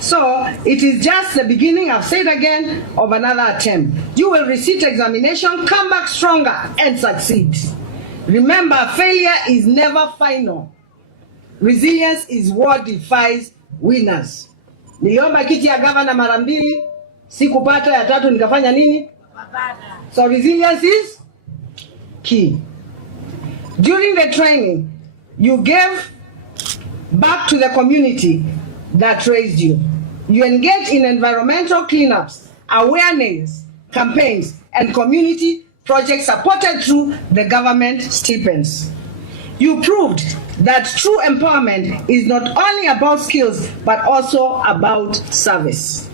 So, it is just the beginning, I've said again, of another attempt. You will receive examination, come back stronger, and succeed. Remember, failure is never final. Resilience is what defines winners. Niliomba kiti ya governor mara mbili, sikupata, ya tatu nikafanya nini? So resilience is key. During the training, you gave back to the community that raised you. You engage in environmental cleanups, awareness campaigns, and community projects supported through the government stipends. You proved that true empowerment is not only about skills, but also about service.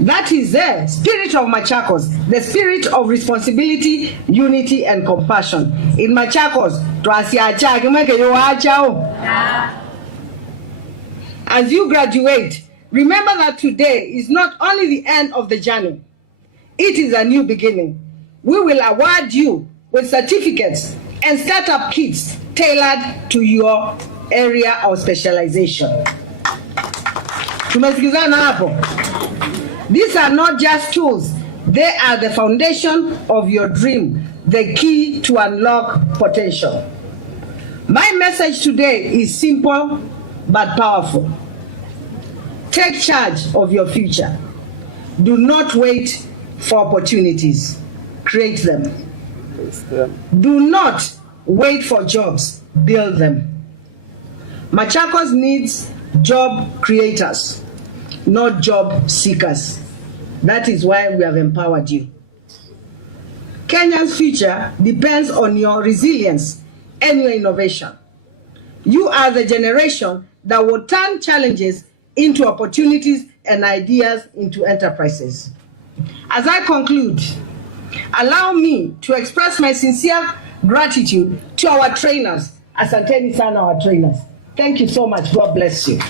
That is the spirit of Machakos, the spirit of responsibility, unity, and compassion. In Machakos, as you graduate, remember that today is not only the end of the journey, it is a new beginning. We will award you with certificates and startup kits tailored to your area of specialization. Tumesikizana hapo? These are not just tools, they are the foundation of your dream, the key to unlock potential. My message today is simple but powerful. Take charge of your future. Do not wait for opportunities. Create them. Do not wait for jobs. Build them. Machakos needs job creators, not job seekers. That is why we have empowered you. Kenya's future depends on your resilience and your innovation. You are the generation that will turn challenges into opportunities and ideas into enterprises. As I conclude, allow me to express my sincere gratitude to our trainers. Asanteni sana our trainers. Thank you so much. God bless you.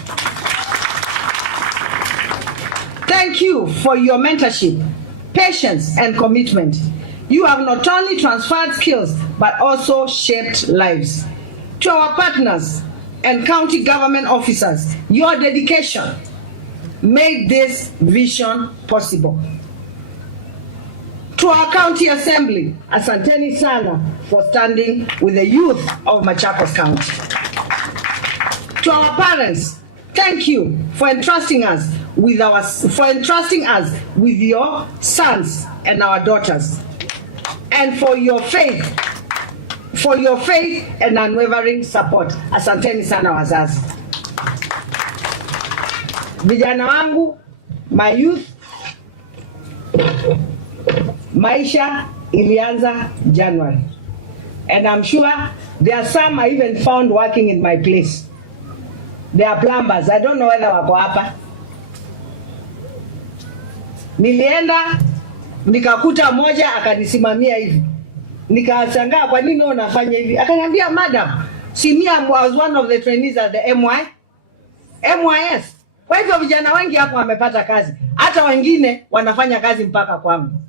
Thank you for your mentorship, patience, and commitment. You have not only transferred skills, but also shaped lives. To our partners and county government officers, your dedication made this vision possible. To our county assembly, asanteni sana for standing with the youth of Machakos County. To our parents, thank you for entrusting us with your sons and our daughters, and for your faith and unwavering support. Asanteni sana wazazi. Vijana wangu, my youth, maisha ilianza January, and I'm sure there are some I even found working in my place. They are plumbers. I don't know whether wako hapa. Nilienda nikakuta moja akanisimamia hivi. Nikashangaa kwa nini unafanya hivi? Akaniambia, madam, I was one of the trainees at the MYS. Kwa hivyo vijana wengi hapo wamepata kazi. Hata wengine wanafanya kazi mpaka kwangu.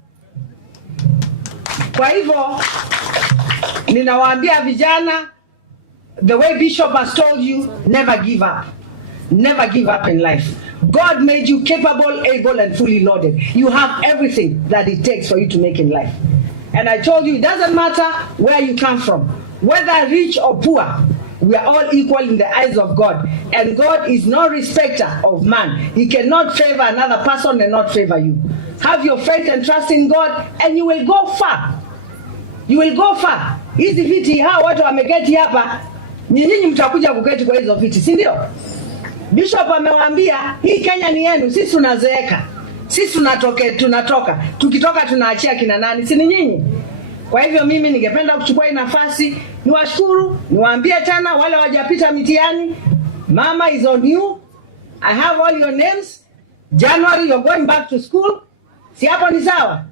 Kwa hivyo ninawaambia vijana, the way Bishop has told you, never give up. Never give up in life. God made you capable, able, and fully loaded. You have everything that it takes for you to make in life. And I told you, it doesn't matter where you come from, whether rich or poor, we are all equal in the eyes of God. And God is no respecter of man. He cannot favor another person and not favor you. Have your faith and trust in God, and you will go far. You will go far. Hizi viti hao watu wameketi hapa, nyinyi mtakuja kuketi kwa hizo viti, si ndio? Bishop amewaambia hii Kenya ni yenu, sisi tunazeeka. Sisi tunatoka. Tukitoka tunaachia kina nani? Si ni nyinyi? Kwa hivyo mimi ningependa kuchukua hii nafasi niwashukuru, niwaambie tena wale wajapita mitihani, mama is on you. I have all your names. January you're going back to school. Si hapo ni sawa?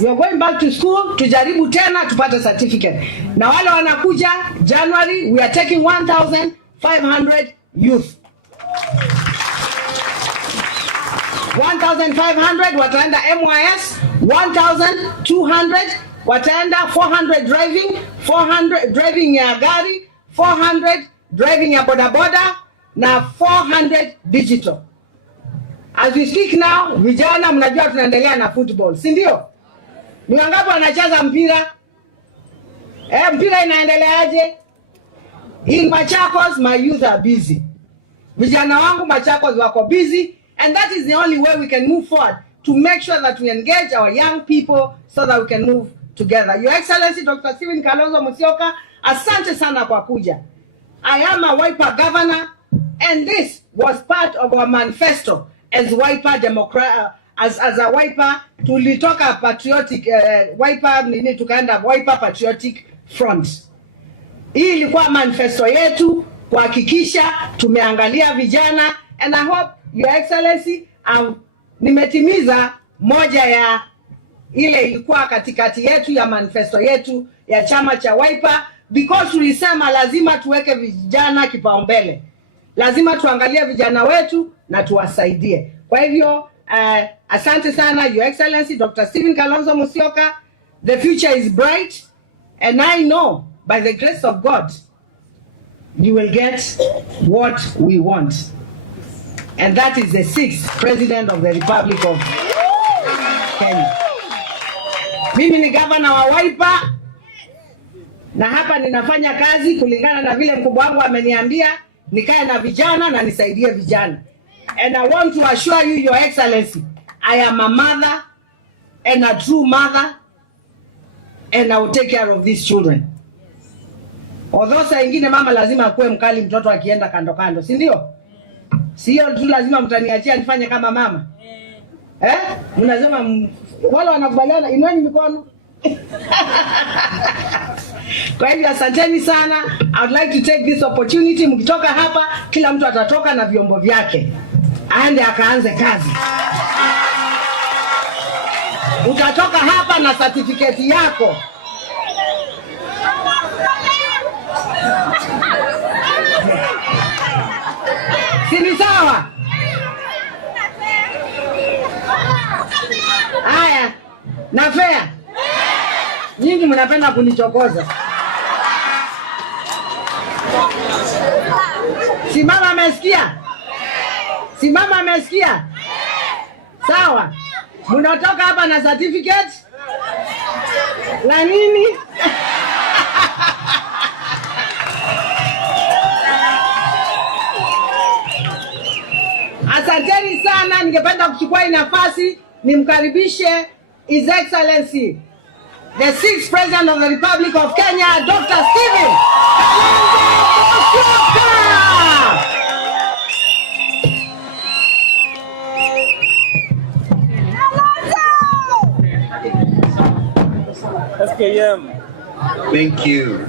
You're going back to school, tujaribu tena tupate certificate. Na wale wanakuja January, we are taking 1,500 youth. 1,500 wataenda MYS, 1,200 wataenda 400 driving, 400 driving ya gari, 400 driving ya bodaboda na 400 digital. As we speak now, vijana mnajua tunaendelea na football, si ndio? Ni wangapi wanacheza mpira? Mpira inaendeleaje? In Machakos, my youth are busy. Vijana wangu Machakos wako busy, and that is the only way we can move forward to make sure that we engage our young people so that we can move together. Your Excellency Dr. Stephen Kalonzo Musyoka, asante sana kwa kuja. I am a Wiper governor, and this was part of our manifesto as Wiper as a Wiper. Tulitoka patriotic Wiper nini, tukaenda Wiper Patriotic Front. Hii ilikuwa manifesto yetu kuhakikisha tumeangalia vijana, and I hope Your Excellency nimetimiza moja ya ile ilikuwa katikati yetu ya manifesto yetu ya chama cha Wiper, because tulisema lazima tuweke vijana kipaumbele. Lazima tuangalie vijana wetu na tuwasaidie. Kwa hivyo asante sana Your Excellency Dr. Stephen Kalonzo Musyoka. The future is bright, and I know by the grace of God you will get what we want. And that is the 6th President of the Republic of Kenya. Mimi ni governor wa Wiper, na hapa ninafanya kazi kulingana na vile mkubwa wangu ameniambia nikae na vijana na nisaidie vijana. And I want to assure you, Your Excellency, I am a mother and a true mother, and I will take care of these children. Although saa ingine mama lazima akuwe mkali mtoto akienda kando kando, si ndio? Sio tu lazima mtaniachia nifanye kama mama. Mnasema wale wanakubaliana, inweni mikono. Kwa hivyo asanteni sana. I would like to take this opportunity, mkitoka hapa kila mtu atatoka na vyombo vyake, aende akaanze kazi. Utatoka hapa na certificate yako. Si sawa? Haya, na fair. Nyinyi mnapenda kunichokoza. Simama amesikia? Simama amesikia? Sawa. Mnatoka hapa na certificate? La nini? Asanteni sana. Ningependa kuchukua hii nafasi nimkaribishe His Excellency the 6th President of the Republic of Kenya, Dr. Stephen Kalonzo Musyoka. SKM. Thank you.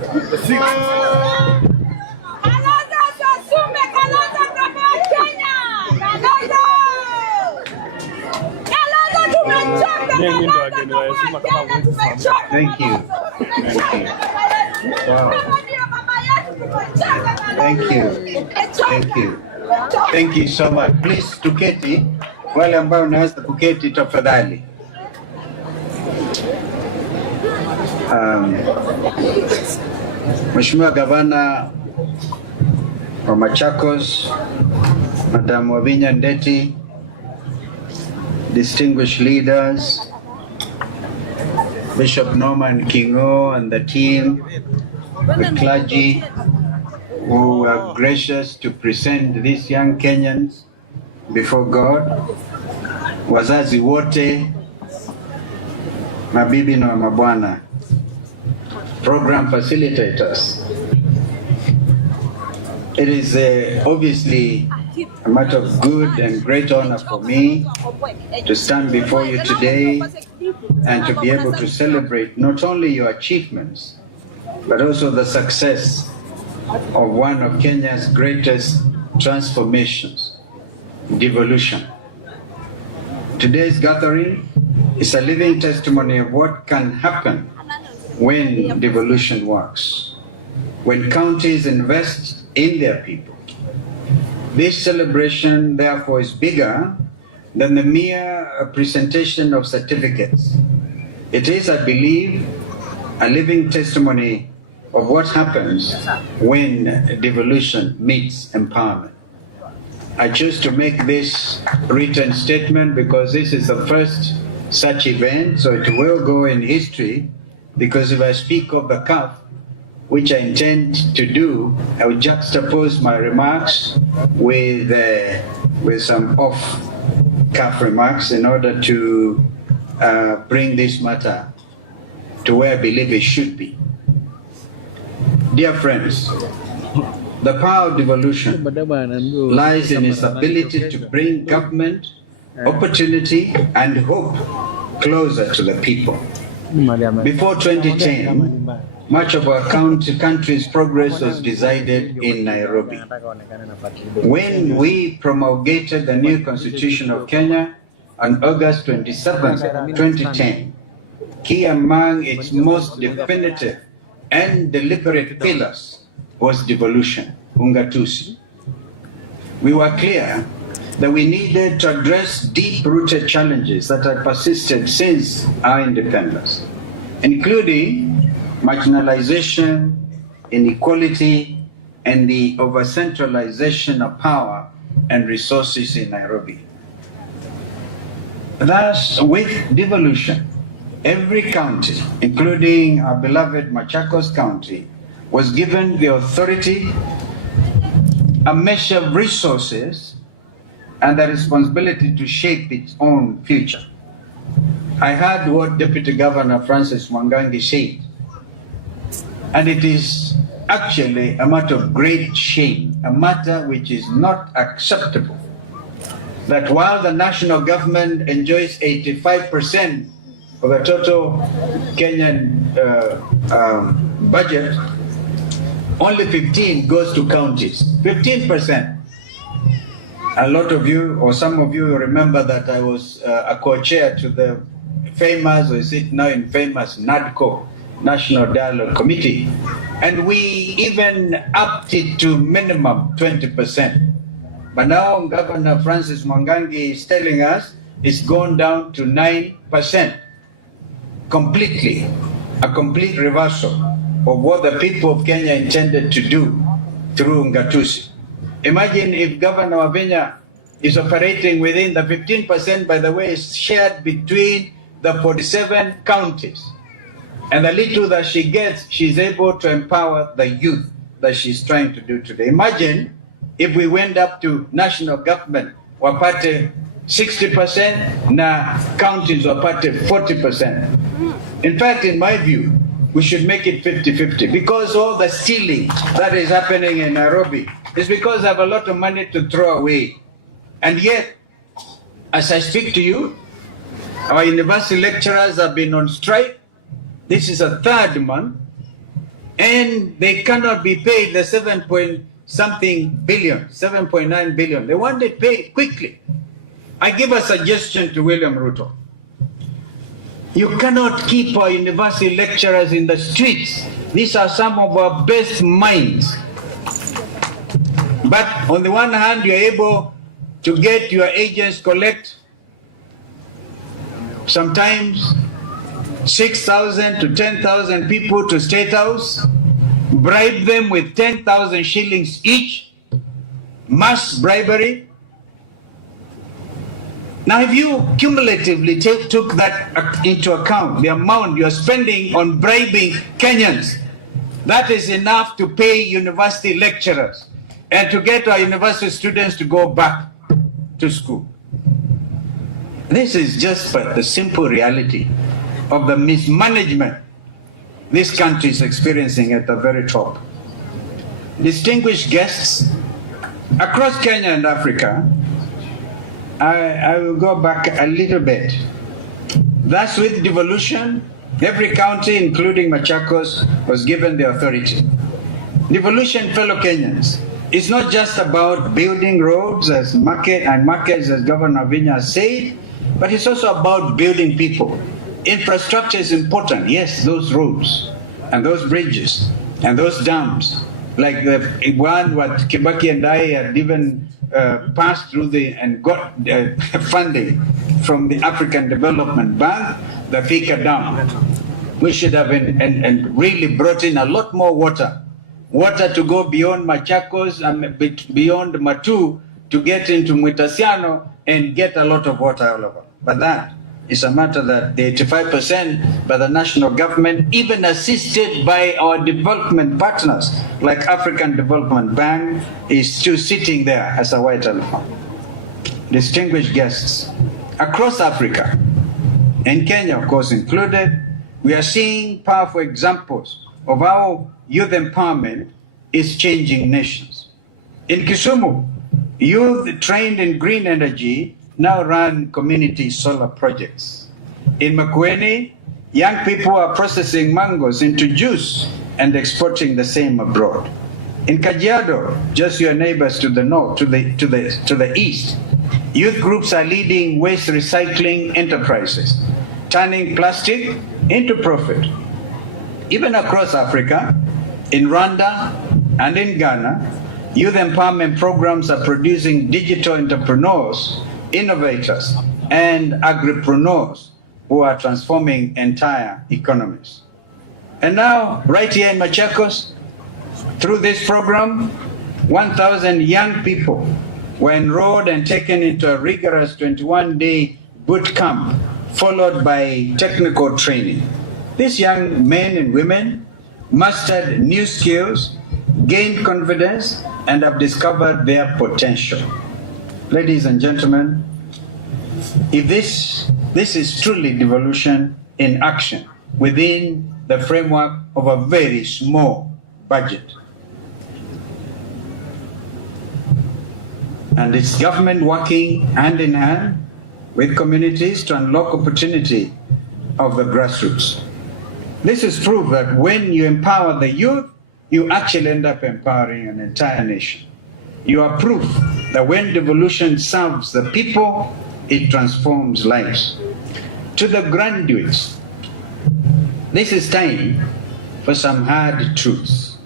Thank you. Wow. Thank you. Thank you. Thank you so much. Please tuketi, wale ambao unaweza kuketi tafadhali. Mheshimiwa Gavana wa Machakos, Madam Wavinya Ndeti, distinguished leaders, Bishop Norman Kingo and the team, the clergy who are gracious to present these young Kenyans before God, wazazi wote, mabibi na mabwana, program facilitators. It is obviously a matter of good and great honor for me to stand before you today and to be able to celebrate not only your achievements, but also the success of one of Kenya's greatest transformations, devolution. Today's gathering is a living testimony of what can happen when devolution works, when counties invest in their people. This celebration, therefore, is bigger than the mere presentation of certificates. It is, I believe, a living testimony of what happens when devolution meets empowerment. I choose to make this written statement because this is the first such event, so it will go in history, because if I speak of the CAF, which I intend to do, I will juxtapose my remarks with some off-CAF remarks in order to bring this matter to where I believe it should be. Dear friends, the power of devolution lies in its ability to bring government, opportunity, and hope closer to the people. Before 2010, much of our country's progress was decided in Nairobi. When we promulgated the new Constitution of Kenya on August 27, 2010, key among its most definitive and deliberate pillars was devolution, ungatuzi. We were clear that we needed to address deep-rooted challenges that had persisted since our independence, including marginalization, inequality, and the over-centralization of power and resources in Nairobi. Thus, with devolution, every county, including our beloved Machakos County, was given the authority, a measure of resources, and the responsibility to shape its own future. I heard what Deputy Governor Francis Mwangangi said, and it is actually a matter of great shame, a matter which is not acceptable, that while the national government enjoys 85% of the total Kenyan budget, only 15 goes to counties. 15%. A lot of you, or some of you, remember that I was a co-chair to the famous, or is it now infamous, NADCO, National Dialogue Committee, and we even upped it to minimum 20%. But now Governor Francis Mwangangi is telling us it's gone down to 9%. Completely, a complete reversal of what the people of Kenya intended to do through Ngatusi. Imagine if Governor Wavinya is operating within the 15%, by the way, is shared between the 47 counties. And the little that she gets, she's able to empower the youth that she's trying to do today. Imagine if we went up to national government, wapate 60%, na counties wapate 40%. In fact, in my view, we should make it 50-50, because all the stealing that is happening in Nairobi is because they have a lot of money to throw away. And yet, as I speak to you, our university lecturers have been on strike. This is a third month, and they cannot be paid the 7.something billion, 7.9 billion. They want it paid quickly. I give a suggestion to William Ruto. You cannot keep our university lecturers in the streets. These are some of our best minds. But on the one hand, you're able to get your agents collect sometimes 6,000 to 10,000 people to State House, bribe them with 10,000 shillings each, mass bribery. Now, if you cumulatively took that into account, the amount you're spending on bribing Kenyans, that is enough to pay university lecturers and to get our university students to go back to school. This is just the simple reality of the mismanagement this country is experiencing at the very top. Distinguished guests, across Kenya and Africa, I will go back a little bit. Thus, with devolution, every county, including Machakos, was given the authority. Devolution, fellow Kenyans, is not just about building roads and markets, as Governor Vinya said, but it's also about building people. Infrastructure is important, yes, those roads and those bridges and those dams, like the one what Kibaki and I had even passed through and got funding from the African Development Bank, the Thika Dam. We should have and really brought in a lot more water. Water to go beyond Machakos and beyond Matu to get into Mwitasiano and get a lot of water all over. But that is a matter that the 85% by the national government, even assisted by our development partners like African Development Bank, is still sitting there as a white elephant. Distinguished guests, across Africa, and Kenya of course included, we are seeing powerful examples of how youth empowerment is changing nations. In Kisumu, youth trained in green energy now run community solar projects. In Makueni, young people are processing mangoes into juice and exporting the same abroad. In Kajiado, just your neighbors to the north, to the east, youth groups are leading waste recycling enterprises, turning plastic into profit. Even across Africa, in Rwanda and in Ghana, youth empowerment programs are producing digital entrepreneurs, innovators, and agripreneurs who are transforming entire economies. And now, right here in Machakos, through this program, 1,000 young people were enrolled and taken into a rigorous 21-day boot camp, followed by technical training. These young men and women mastered new skills, gained confidence, and have discovered their potential. Ladies and gentlemen, if this is truly devolution in action within the framework of a very small budget. And it's government working hand in hand with communities to unlock opportunity of the grassroots. This is proof that when you empower the youth, you actually end up empowering an entire nation. You are proof that when devolution serves the people, it transforms lives. To the graduates, this is time for some hard truths.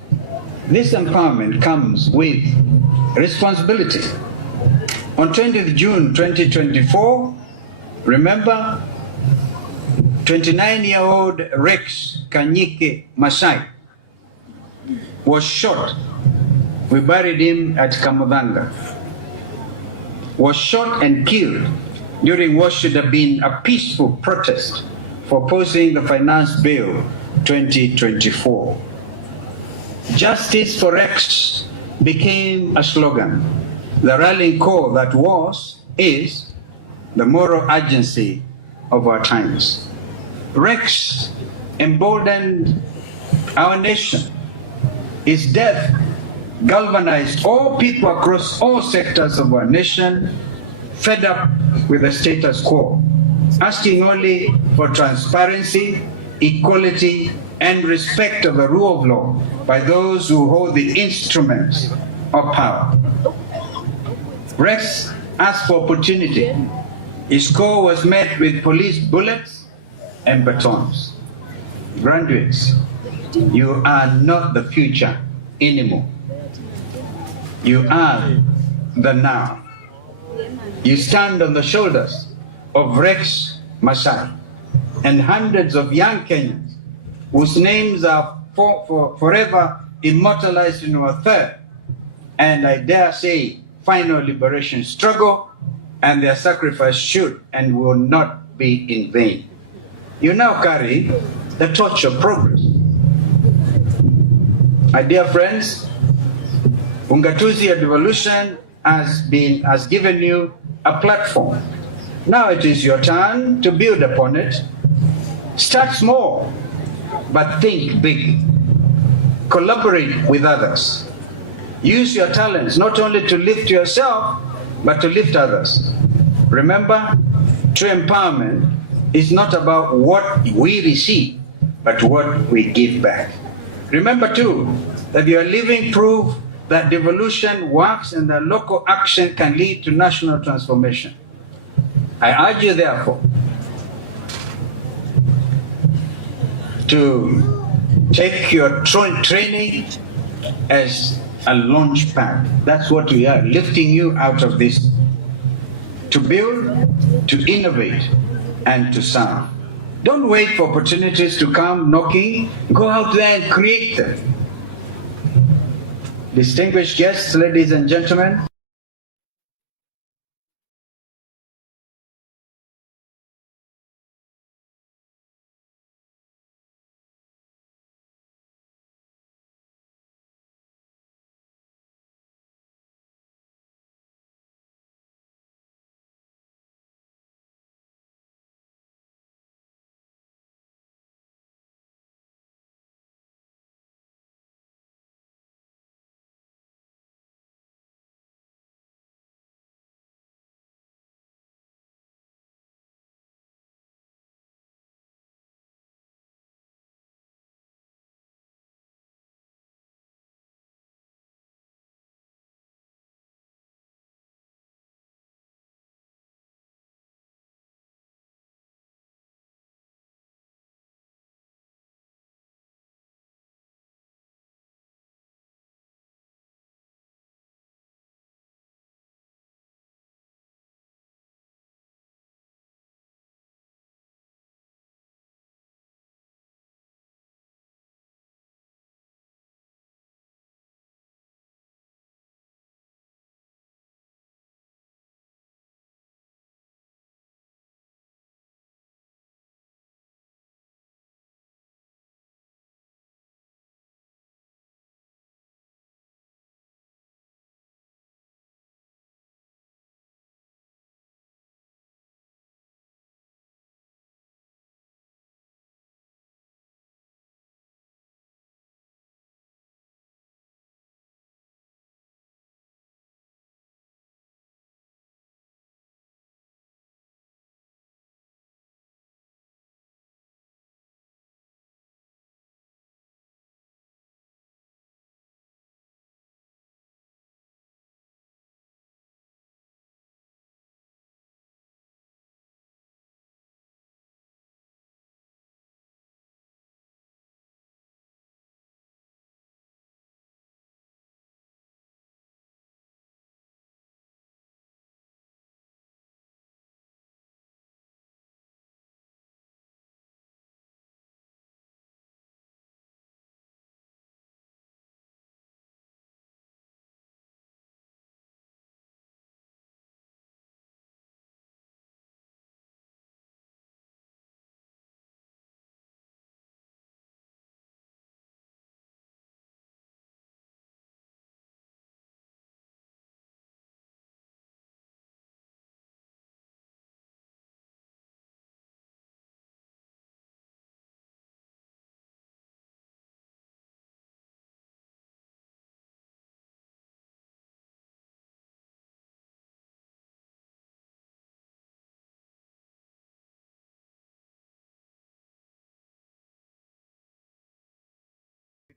This empowerment comes with responsibility. On 20th June 2024, remember, 29-year-old Rex Kanyike Masai was shot. We buried him at Kamudanga. Was shot and killed during what should have been a peaceful protest for opposing the Finance Bill 2024. Justice for Rex became a slogan, the rallying call that is the moral urgency of our times. Rex emboldened our nation. His death galvanized all people across all sectors of our nation, fed up with the status quo, asking only for transparency, equality, and respect of the rule of law by those who hold the instruments of power. Rex asked for opportunity. His call was met with police bullets and batons. Graduates, you are not the future anymore. You are the now. You stand on the shoulders of Rex Masai and hundreds of young Kenyans whose names are forever immortalized in our third, and I dare say, final liberation struggle, and their sacrifice should and will not be in vain. You now carry the torch of progress. My dear friends, Ungatuzi of Devolution has given you a platform. Now it is your turn to build upon it. Start small, but think big. Collaborate with others. Use your talents not only to lift yourself, but to lift others. Remember, true empowerment is not about what we receive, but what we give back. Remember too, that you are living proof that devolution works and that local action can lead to national transformation. I urge you therefore to take your training as a launch pad. That's what we are, lifting you out of this to build, to innovate, and to serve. Don't wait for opportunities to come knocking. Go out there and create them. Distinguished guests, ladies and gentlemen,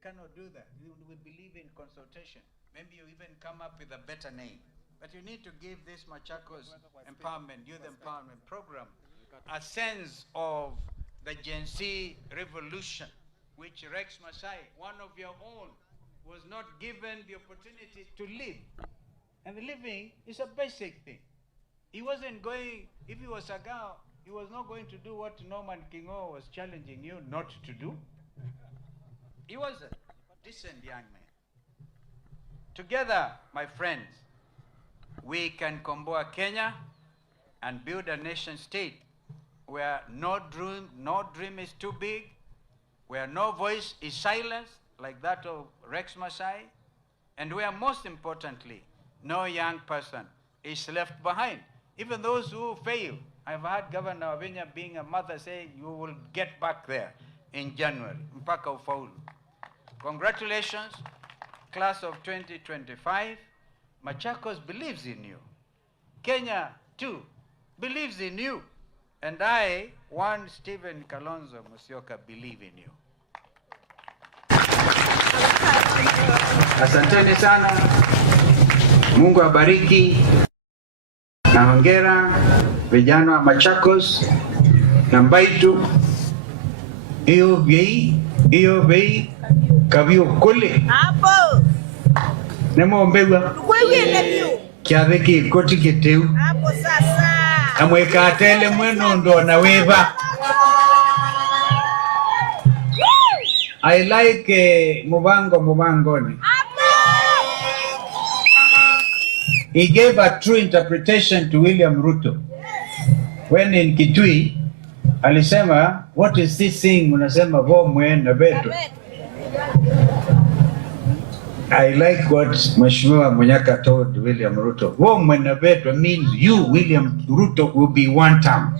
cannot do that. We believe in consultation. Maybe you even come up with a better name. But you need to give this Machakos empowerment, youth empowerment program, a sense of the Gen Z revolution, which Rex Masai, one of your own, was not given the opportunity to live. And living is a basic thing. He wasn't going, if he was a girl, he was not going to do what Norman Kingo was challenging you not to do. He was a decent young man. Together, my friends, we can comboa Kenya and build a nation state where no dream is too big, where no voice is silenced like that of Rex Masai, and where most importantly, no young person is left behind. Even those who fail. I've heard Governor Wavinya being a mother saying, you will get back there in January. Mpaka ufaulu. Congratulations, class of 2025. Machakos believes in you. Kenya, too, believes in you. And I, one Stephen Kalonzo Musyoka, believe in you. Asanteni sana. Mungu abariki. Na hongera vijana wa Machakos na Mbaitu. Iyo bei kabio kule. Hapo. Nemo mbegwa. Kwewe kiaveki koti kiteu. Hapo sasa. Amweka tele mweno ndo na weva. I like Mubangoni. He gave a true interpretation to William Ruto. When in Kitui, alisema, what is this thing? Unasema vomwe na beto. I like what Mheshimiwa Munyaka told William Ruto. Vomwe na beto means you, William Ruto, will be one term.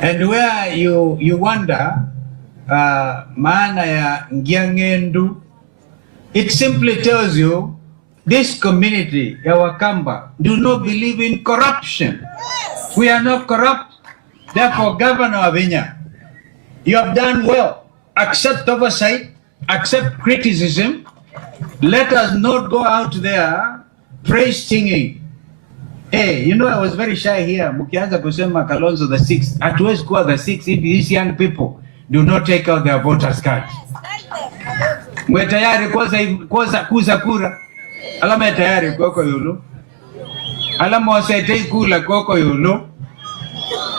And where you wonder, maana ya Ngiangendu, it simply tells you this community, ya Wakamba, do not believe in corruption. We are not corrupt. Therefore, Governor Wavinya, you have done well. Accept oversight, accept criticism. Let us not go out there praise singing. Hey, you know, I was very shy here. Mukianza kusema Kalonzo the 6th. Hatuwezi kuwa the 6th if these young people do not take out their voters cards. Mwe tayari kuza kura. Alama tayari koko yulu. Alama wasete kula koko yulu.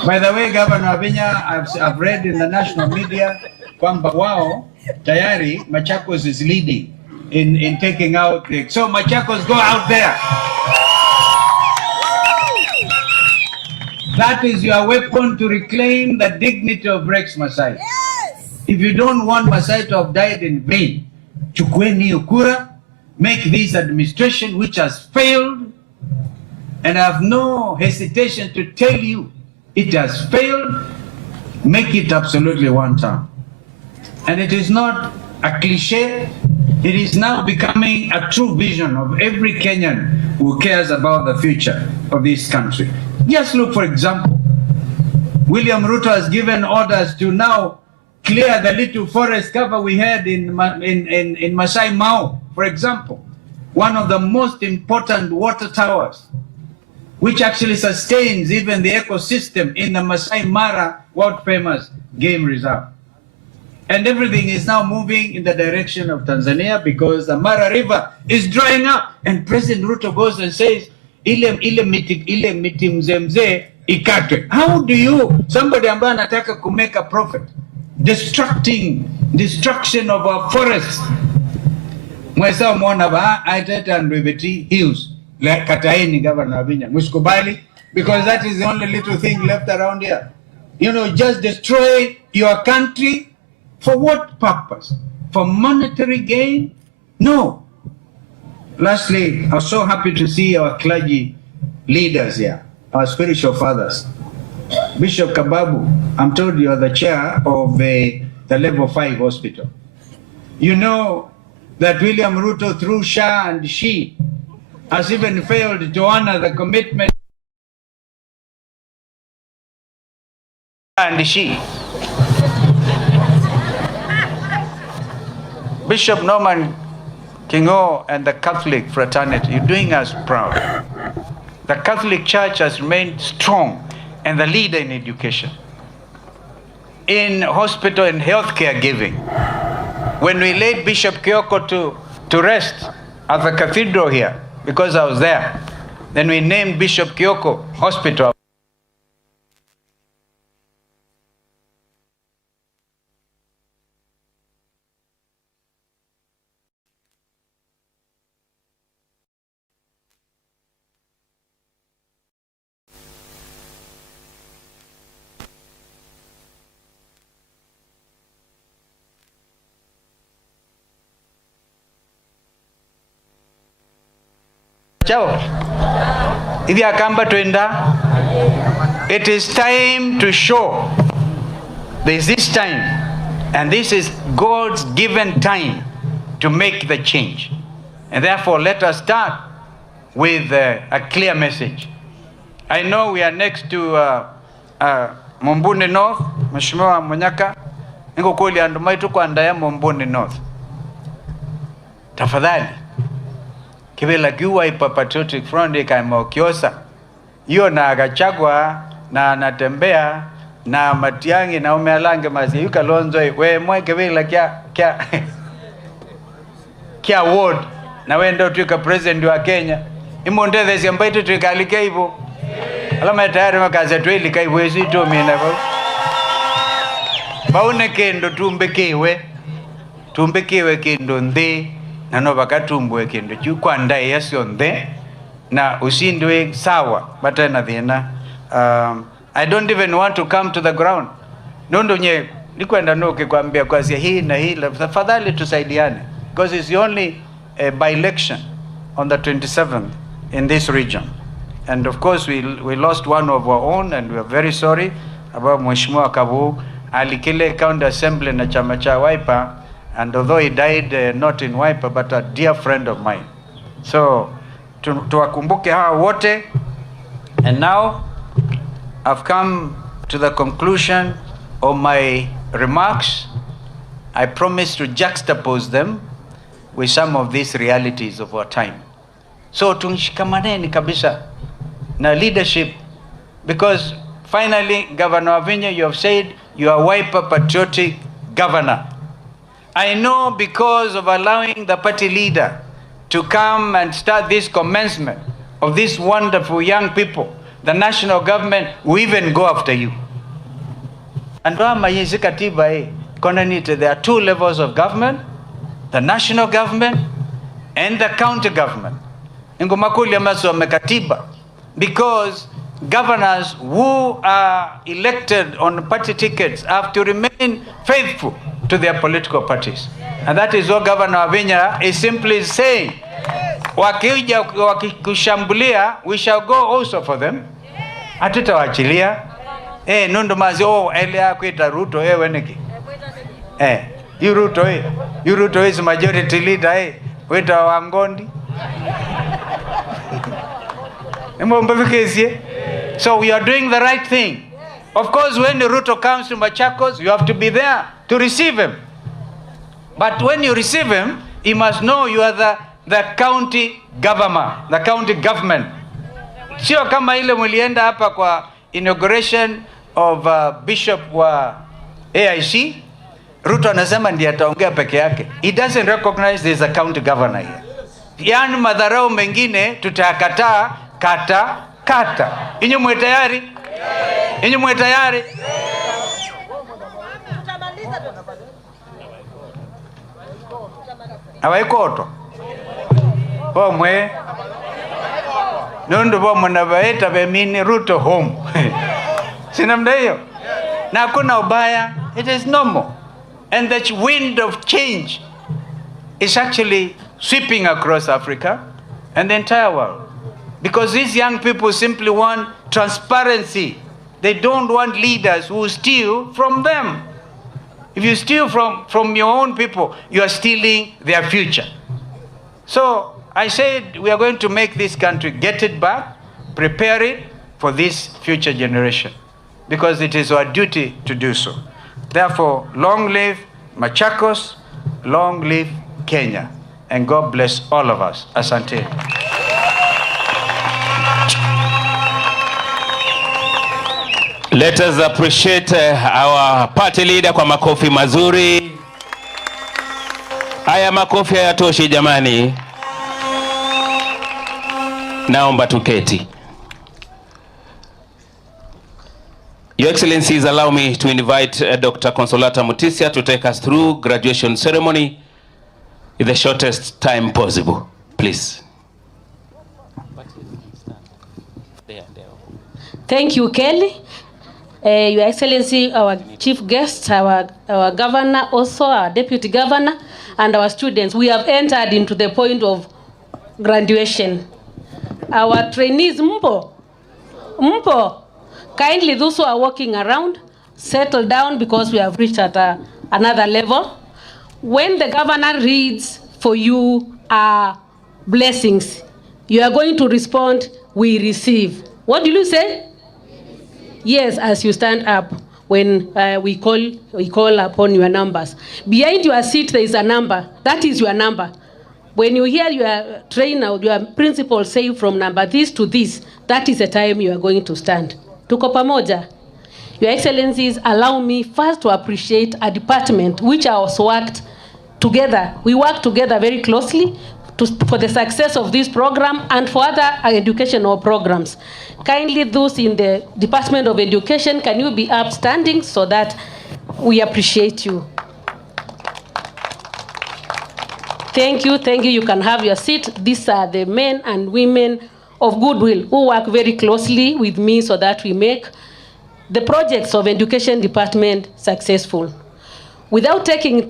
By the way, Governor Wavinya, I've read in the national media kwamba wao tayari Machakos is leading in taking out the... So Machakos, go out there. That is your weapon to reclaim the dignity of Rex Masai. Yes. If you don't want Masai to have died in vain, chukueni ukura, make this administration which has failed, and I have no hesitation to tell you it has failed, make it absolutely one term. And it is not a cliche, it is now becoming a true vision of every Kenyan who cares about the future of this country. Just look, for example, William Ruto has given orders to now clear the little forest cover we had in Masai Mao, for example, one of the most important water towers, which actually sustains even the ecosystem in the Masai Mara world-famous game reserve. And everything is now moving in the direction of Tanzania because the Mara River is drying up. And President Ruto goes and says, ile miti mzee ikatwe. How do you, somebody ambaye anataka to make a profit, destruction of our forests? Mwesa umona ba aiteta Ndwebeti Hills, like kataini Governor Wavinya. Musikubali, because that is the only little thing left around here. You know, just destroy your country. For what purpose? For monetary gain? No. Lastly, I was so happy to see our clergy leaders here, our spiritual fathers. Bishop Kababu, I'm told you are the chair of the level 5 hospital. You know that William Ruto, through Shah and She, has even failed to honor the commitment and She. Bishop Norman Kingo and the Catholic fraternity, you're doing us proud. The Catholic Church has remained strong and the leader in education, in hospital and healthcare giving. When we laid Bishop Kyoko to rest at the cathedral here, because I was there, then we named Bishop Kyoko Hospital. Chao. If you are it is time to show there is this time, and this is God's given time to make the change. And therefore, let us start with a clear message. I know we are next to Mombuni North, Mheshimiwa Munyaka, niko kweli andumai tuko andaya Mombuni North. Tafadhali kibela kiwa Patriotic Front ikaimokiosa hiyo na agachagwa na anatembea na Matiang'I na umealange mazi yuka Kalonzo we mwe kibela kia ward na we ndio tuika president wa Kenya imondethe siambaito tuikalike hivyo Alama tayari makaza twili kai wezi to mina ba. Baune kendo tumbekewe kendo ndhe na no bakatumbwe kendo chukwanda yasyo ndhe na usindwe sawa batana thina. I don't even want to come to the ground. Nondo nye nikwenda noke kwambia kwazia hii na hii tafadhali tusaidiane, because it's the only by election on the 27th in this region. And of course we lost one of our own and we are very sorry about Mheshimiwa Kabu alikile county assembly na chama cha Wiper, and although he died not in Wiper but a dear friend of mine. So tuwakumbuke hawa wote. And now I've come to the conclusion of my remarks. I promise to juxtapose them with some of these realities of our time. So tunshikamaneni kabisa na leadership, because finally, Governor Wavinya, you have said you are Wiper patriotic governor. I know because of allowing the party leader to come and start this commencement of these wonderful young people, the national government will even go after you. And there are two levels of government, the national government and the county government. Because governors who are elected on party tickets have to remain faithful to their political parties. And that is what Governor Wavinya is simply saying. Wakija wakikushambulia, we shall go also for them. Hatutawachilia. Nundu mazi elia kuita Ruto weneki. You Ruto is majority leader weta Wangondi. So we are doing the right thing. Of course, when Ruto comes to Machakos, you have to be there to receive him. But when you receive him, you must know you are the county government, the county government. Sio kama ile mulienda hapa kwa inauguration of Bishop wa AIC, Ruto anasema ndiye ataongea peke yake. He doesn't recognize there is a county governor here. Yani madharau mengine tutakataa kata. Inyo mwe tayari? Inyo mwe tayari? Awaikoto. Mwe. Nundu mwana baeta bemini Ruto home. Sinamda hiyo? Na kuna ubaya, it is normal. And the wind of change is actually sweeping across Africa and the entire world. Because these young people simply want transparency. They don't want leaders who steal from them. If you steal from your own people, you are stealing their future. So I said we are going to make this country, get it back, prepare it for this future generation, because it is our duty to do so. Therefore, long live Machakos, long live Kenya, and God bless all of us. Asante. Let us appreciate our party leader kwa makofi mazuri. Haya makofi hayatoshi jamani. Naomba tuketi. Your Excellencies, allow me to invite Dr. Consolata Mutisia to take us through graduation ceremony in the shortest time possible. Please. Thank you, Kelly. Your Excellency, our chief guest, our governor, also our deputy governor, and our students. We have entered into the point of graduation. Our trainees, mpo. Kindly, those who are walking around, settle down, because we have reached at another level. When the governor reads for you blessings, you are going to respond, we receive. What do you say? Yes, as you stand up when we call upon your numbers. Behind your seat there is a number. That is your number. When you hear your trainer, your principal say from number this to this, that is the time you are going to stand. Tuko pamoja. Your Excellencies, allow me first to appreciate a department which has worked together. We work together very closely for the success of this program and for other educational programs. Kindly, those in the Department of Education, can you be upstanding so that we appreciate you? Thank you, you can have your seat. These are the men and women of goodwill who work very closely with me so that we make the projects of Education Department successful. Without taking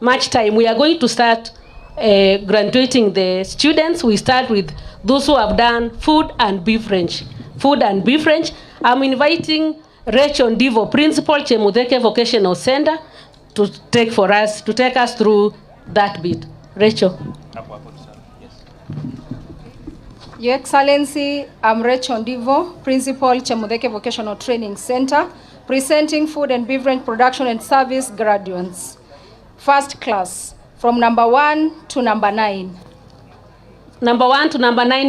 much time, we are going to start graduating the students. We start with those who have done food and beverage. I'm inviting Rachel Ndivo, Principal, Chemudeke Vocational Center, to take us through that bit. Rachel. Your Excellency, I'm Rachel Ndivo, Principal, Chemudeke Vocational Training Center, presenting food and beverage production and service graduates. First class, from number 1 to number 9. Number 1 to number 9.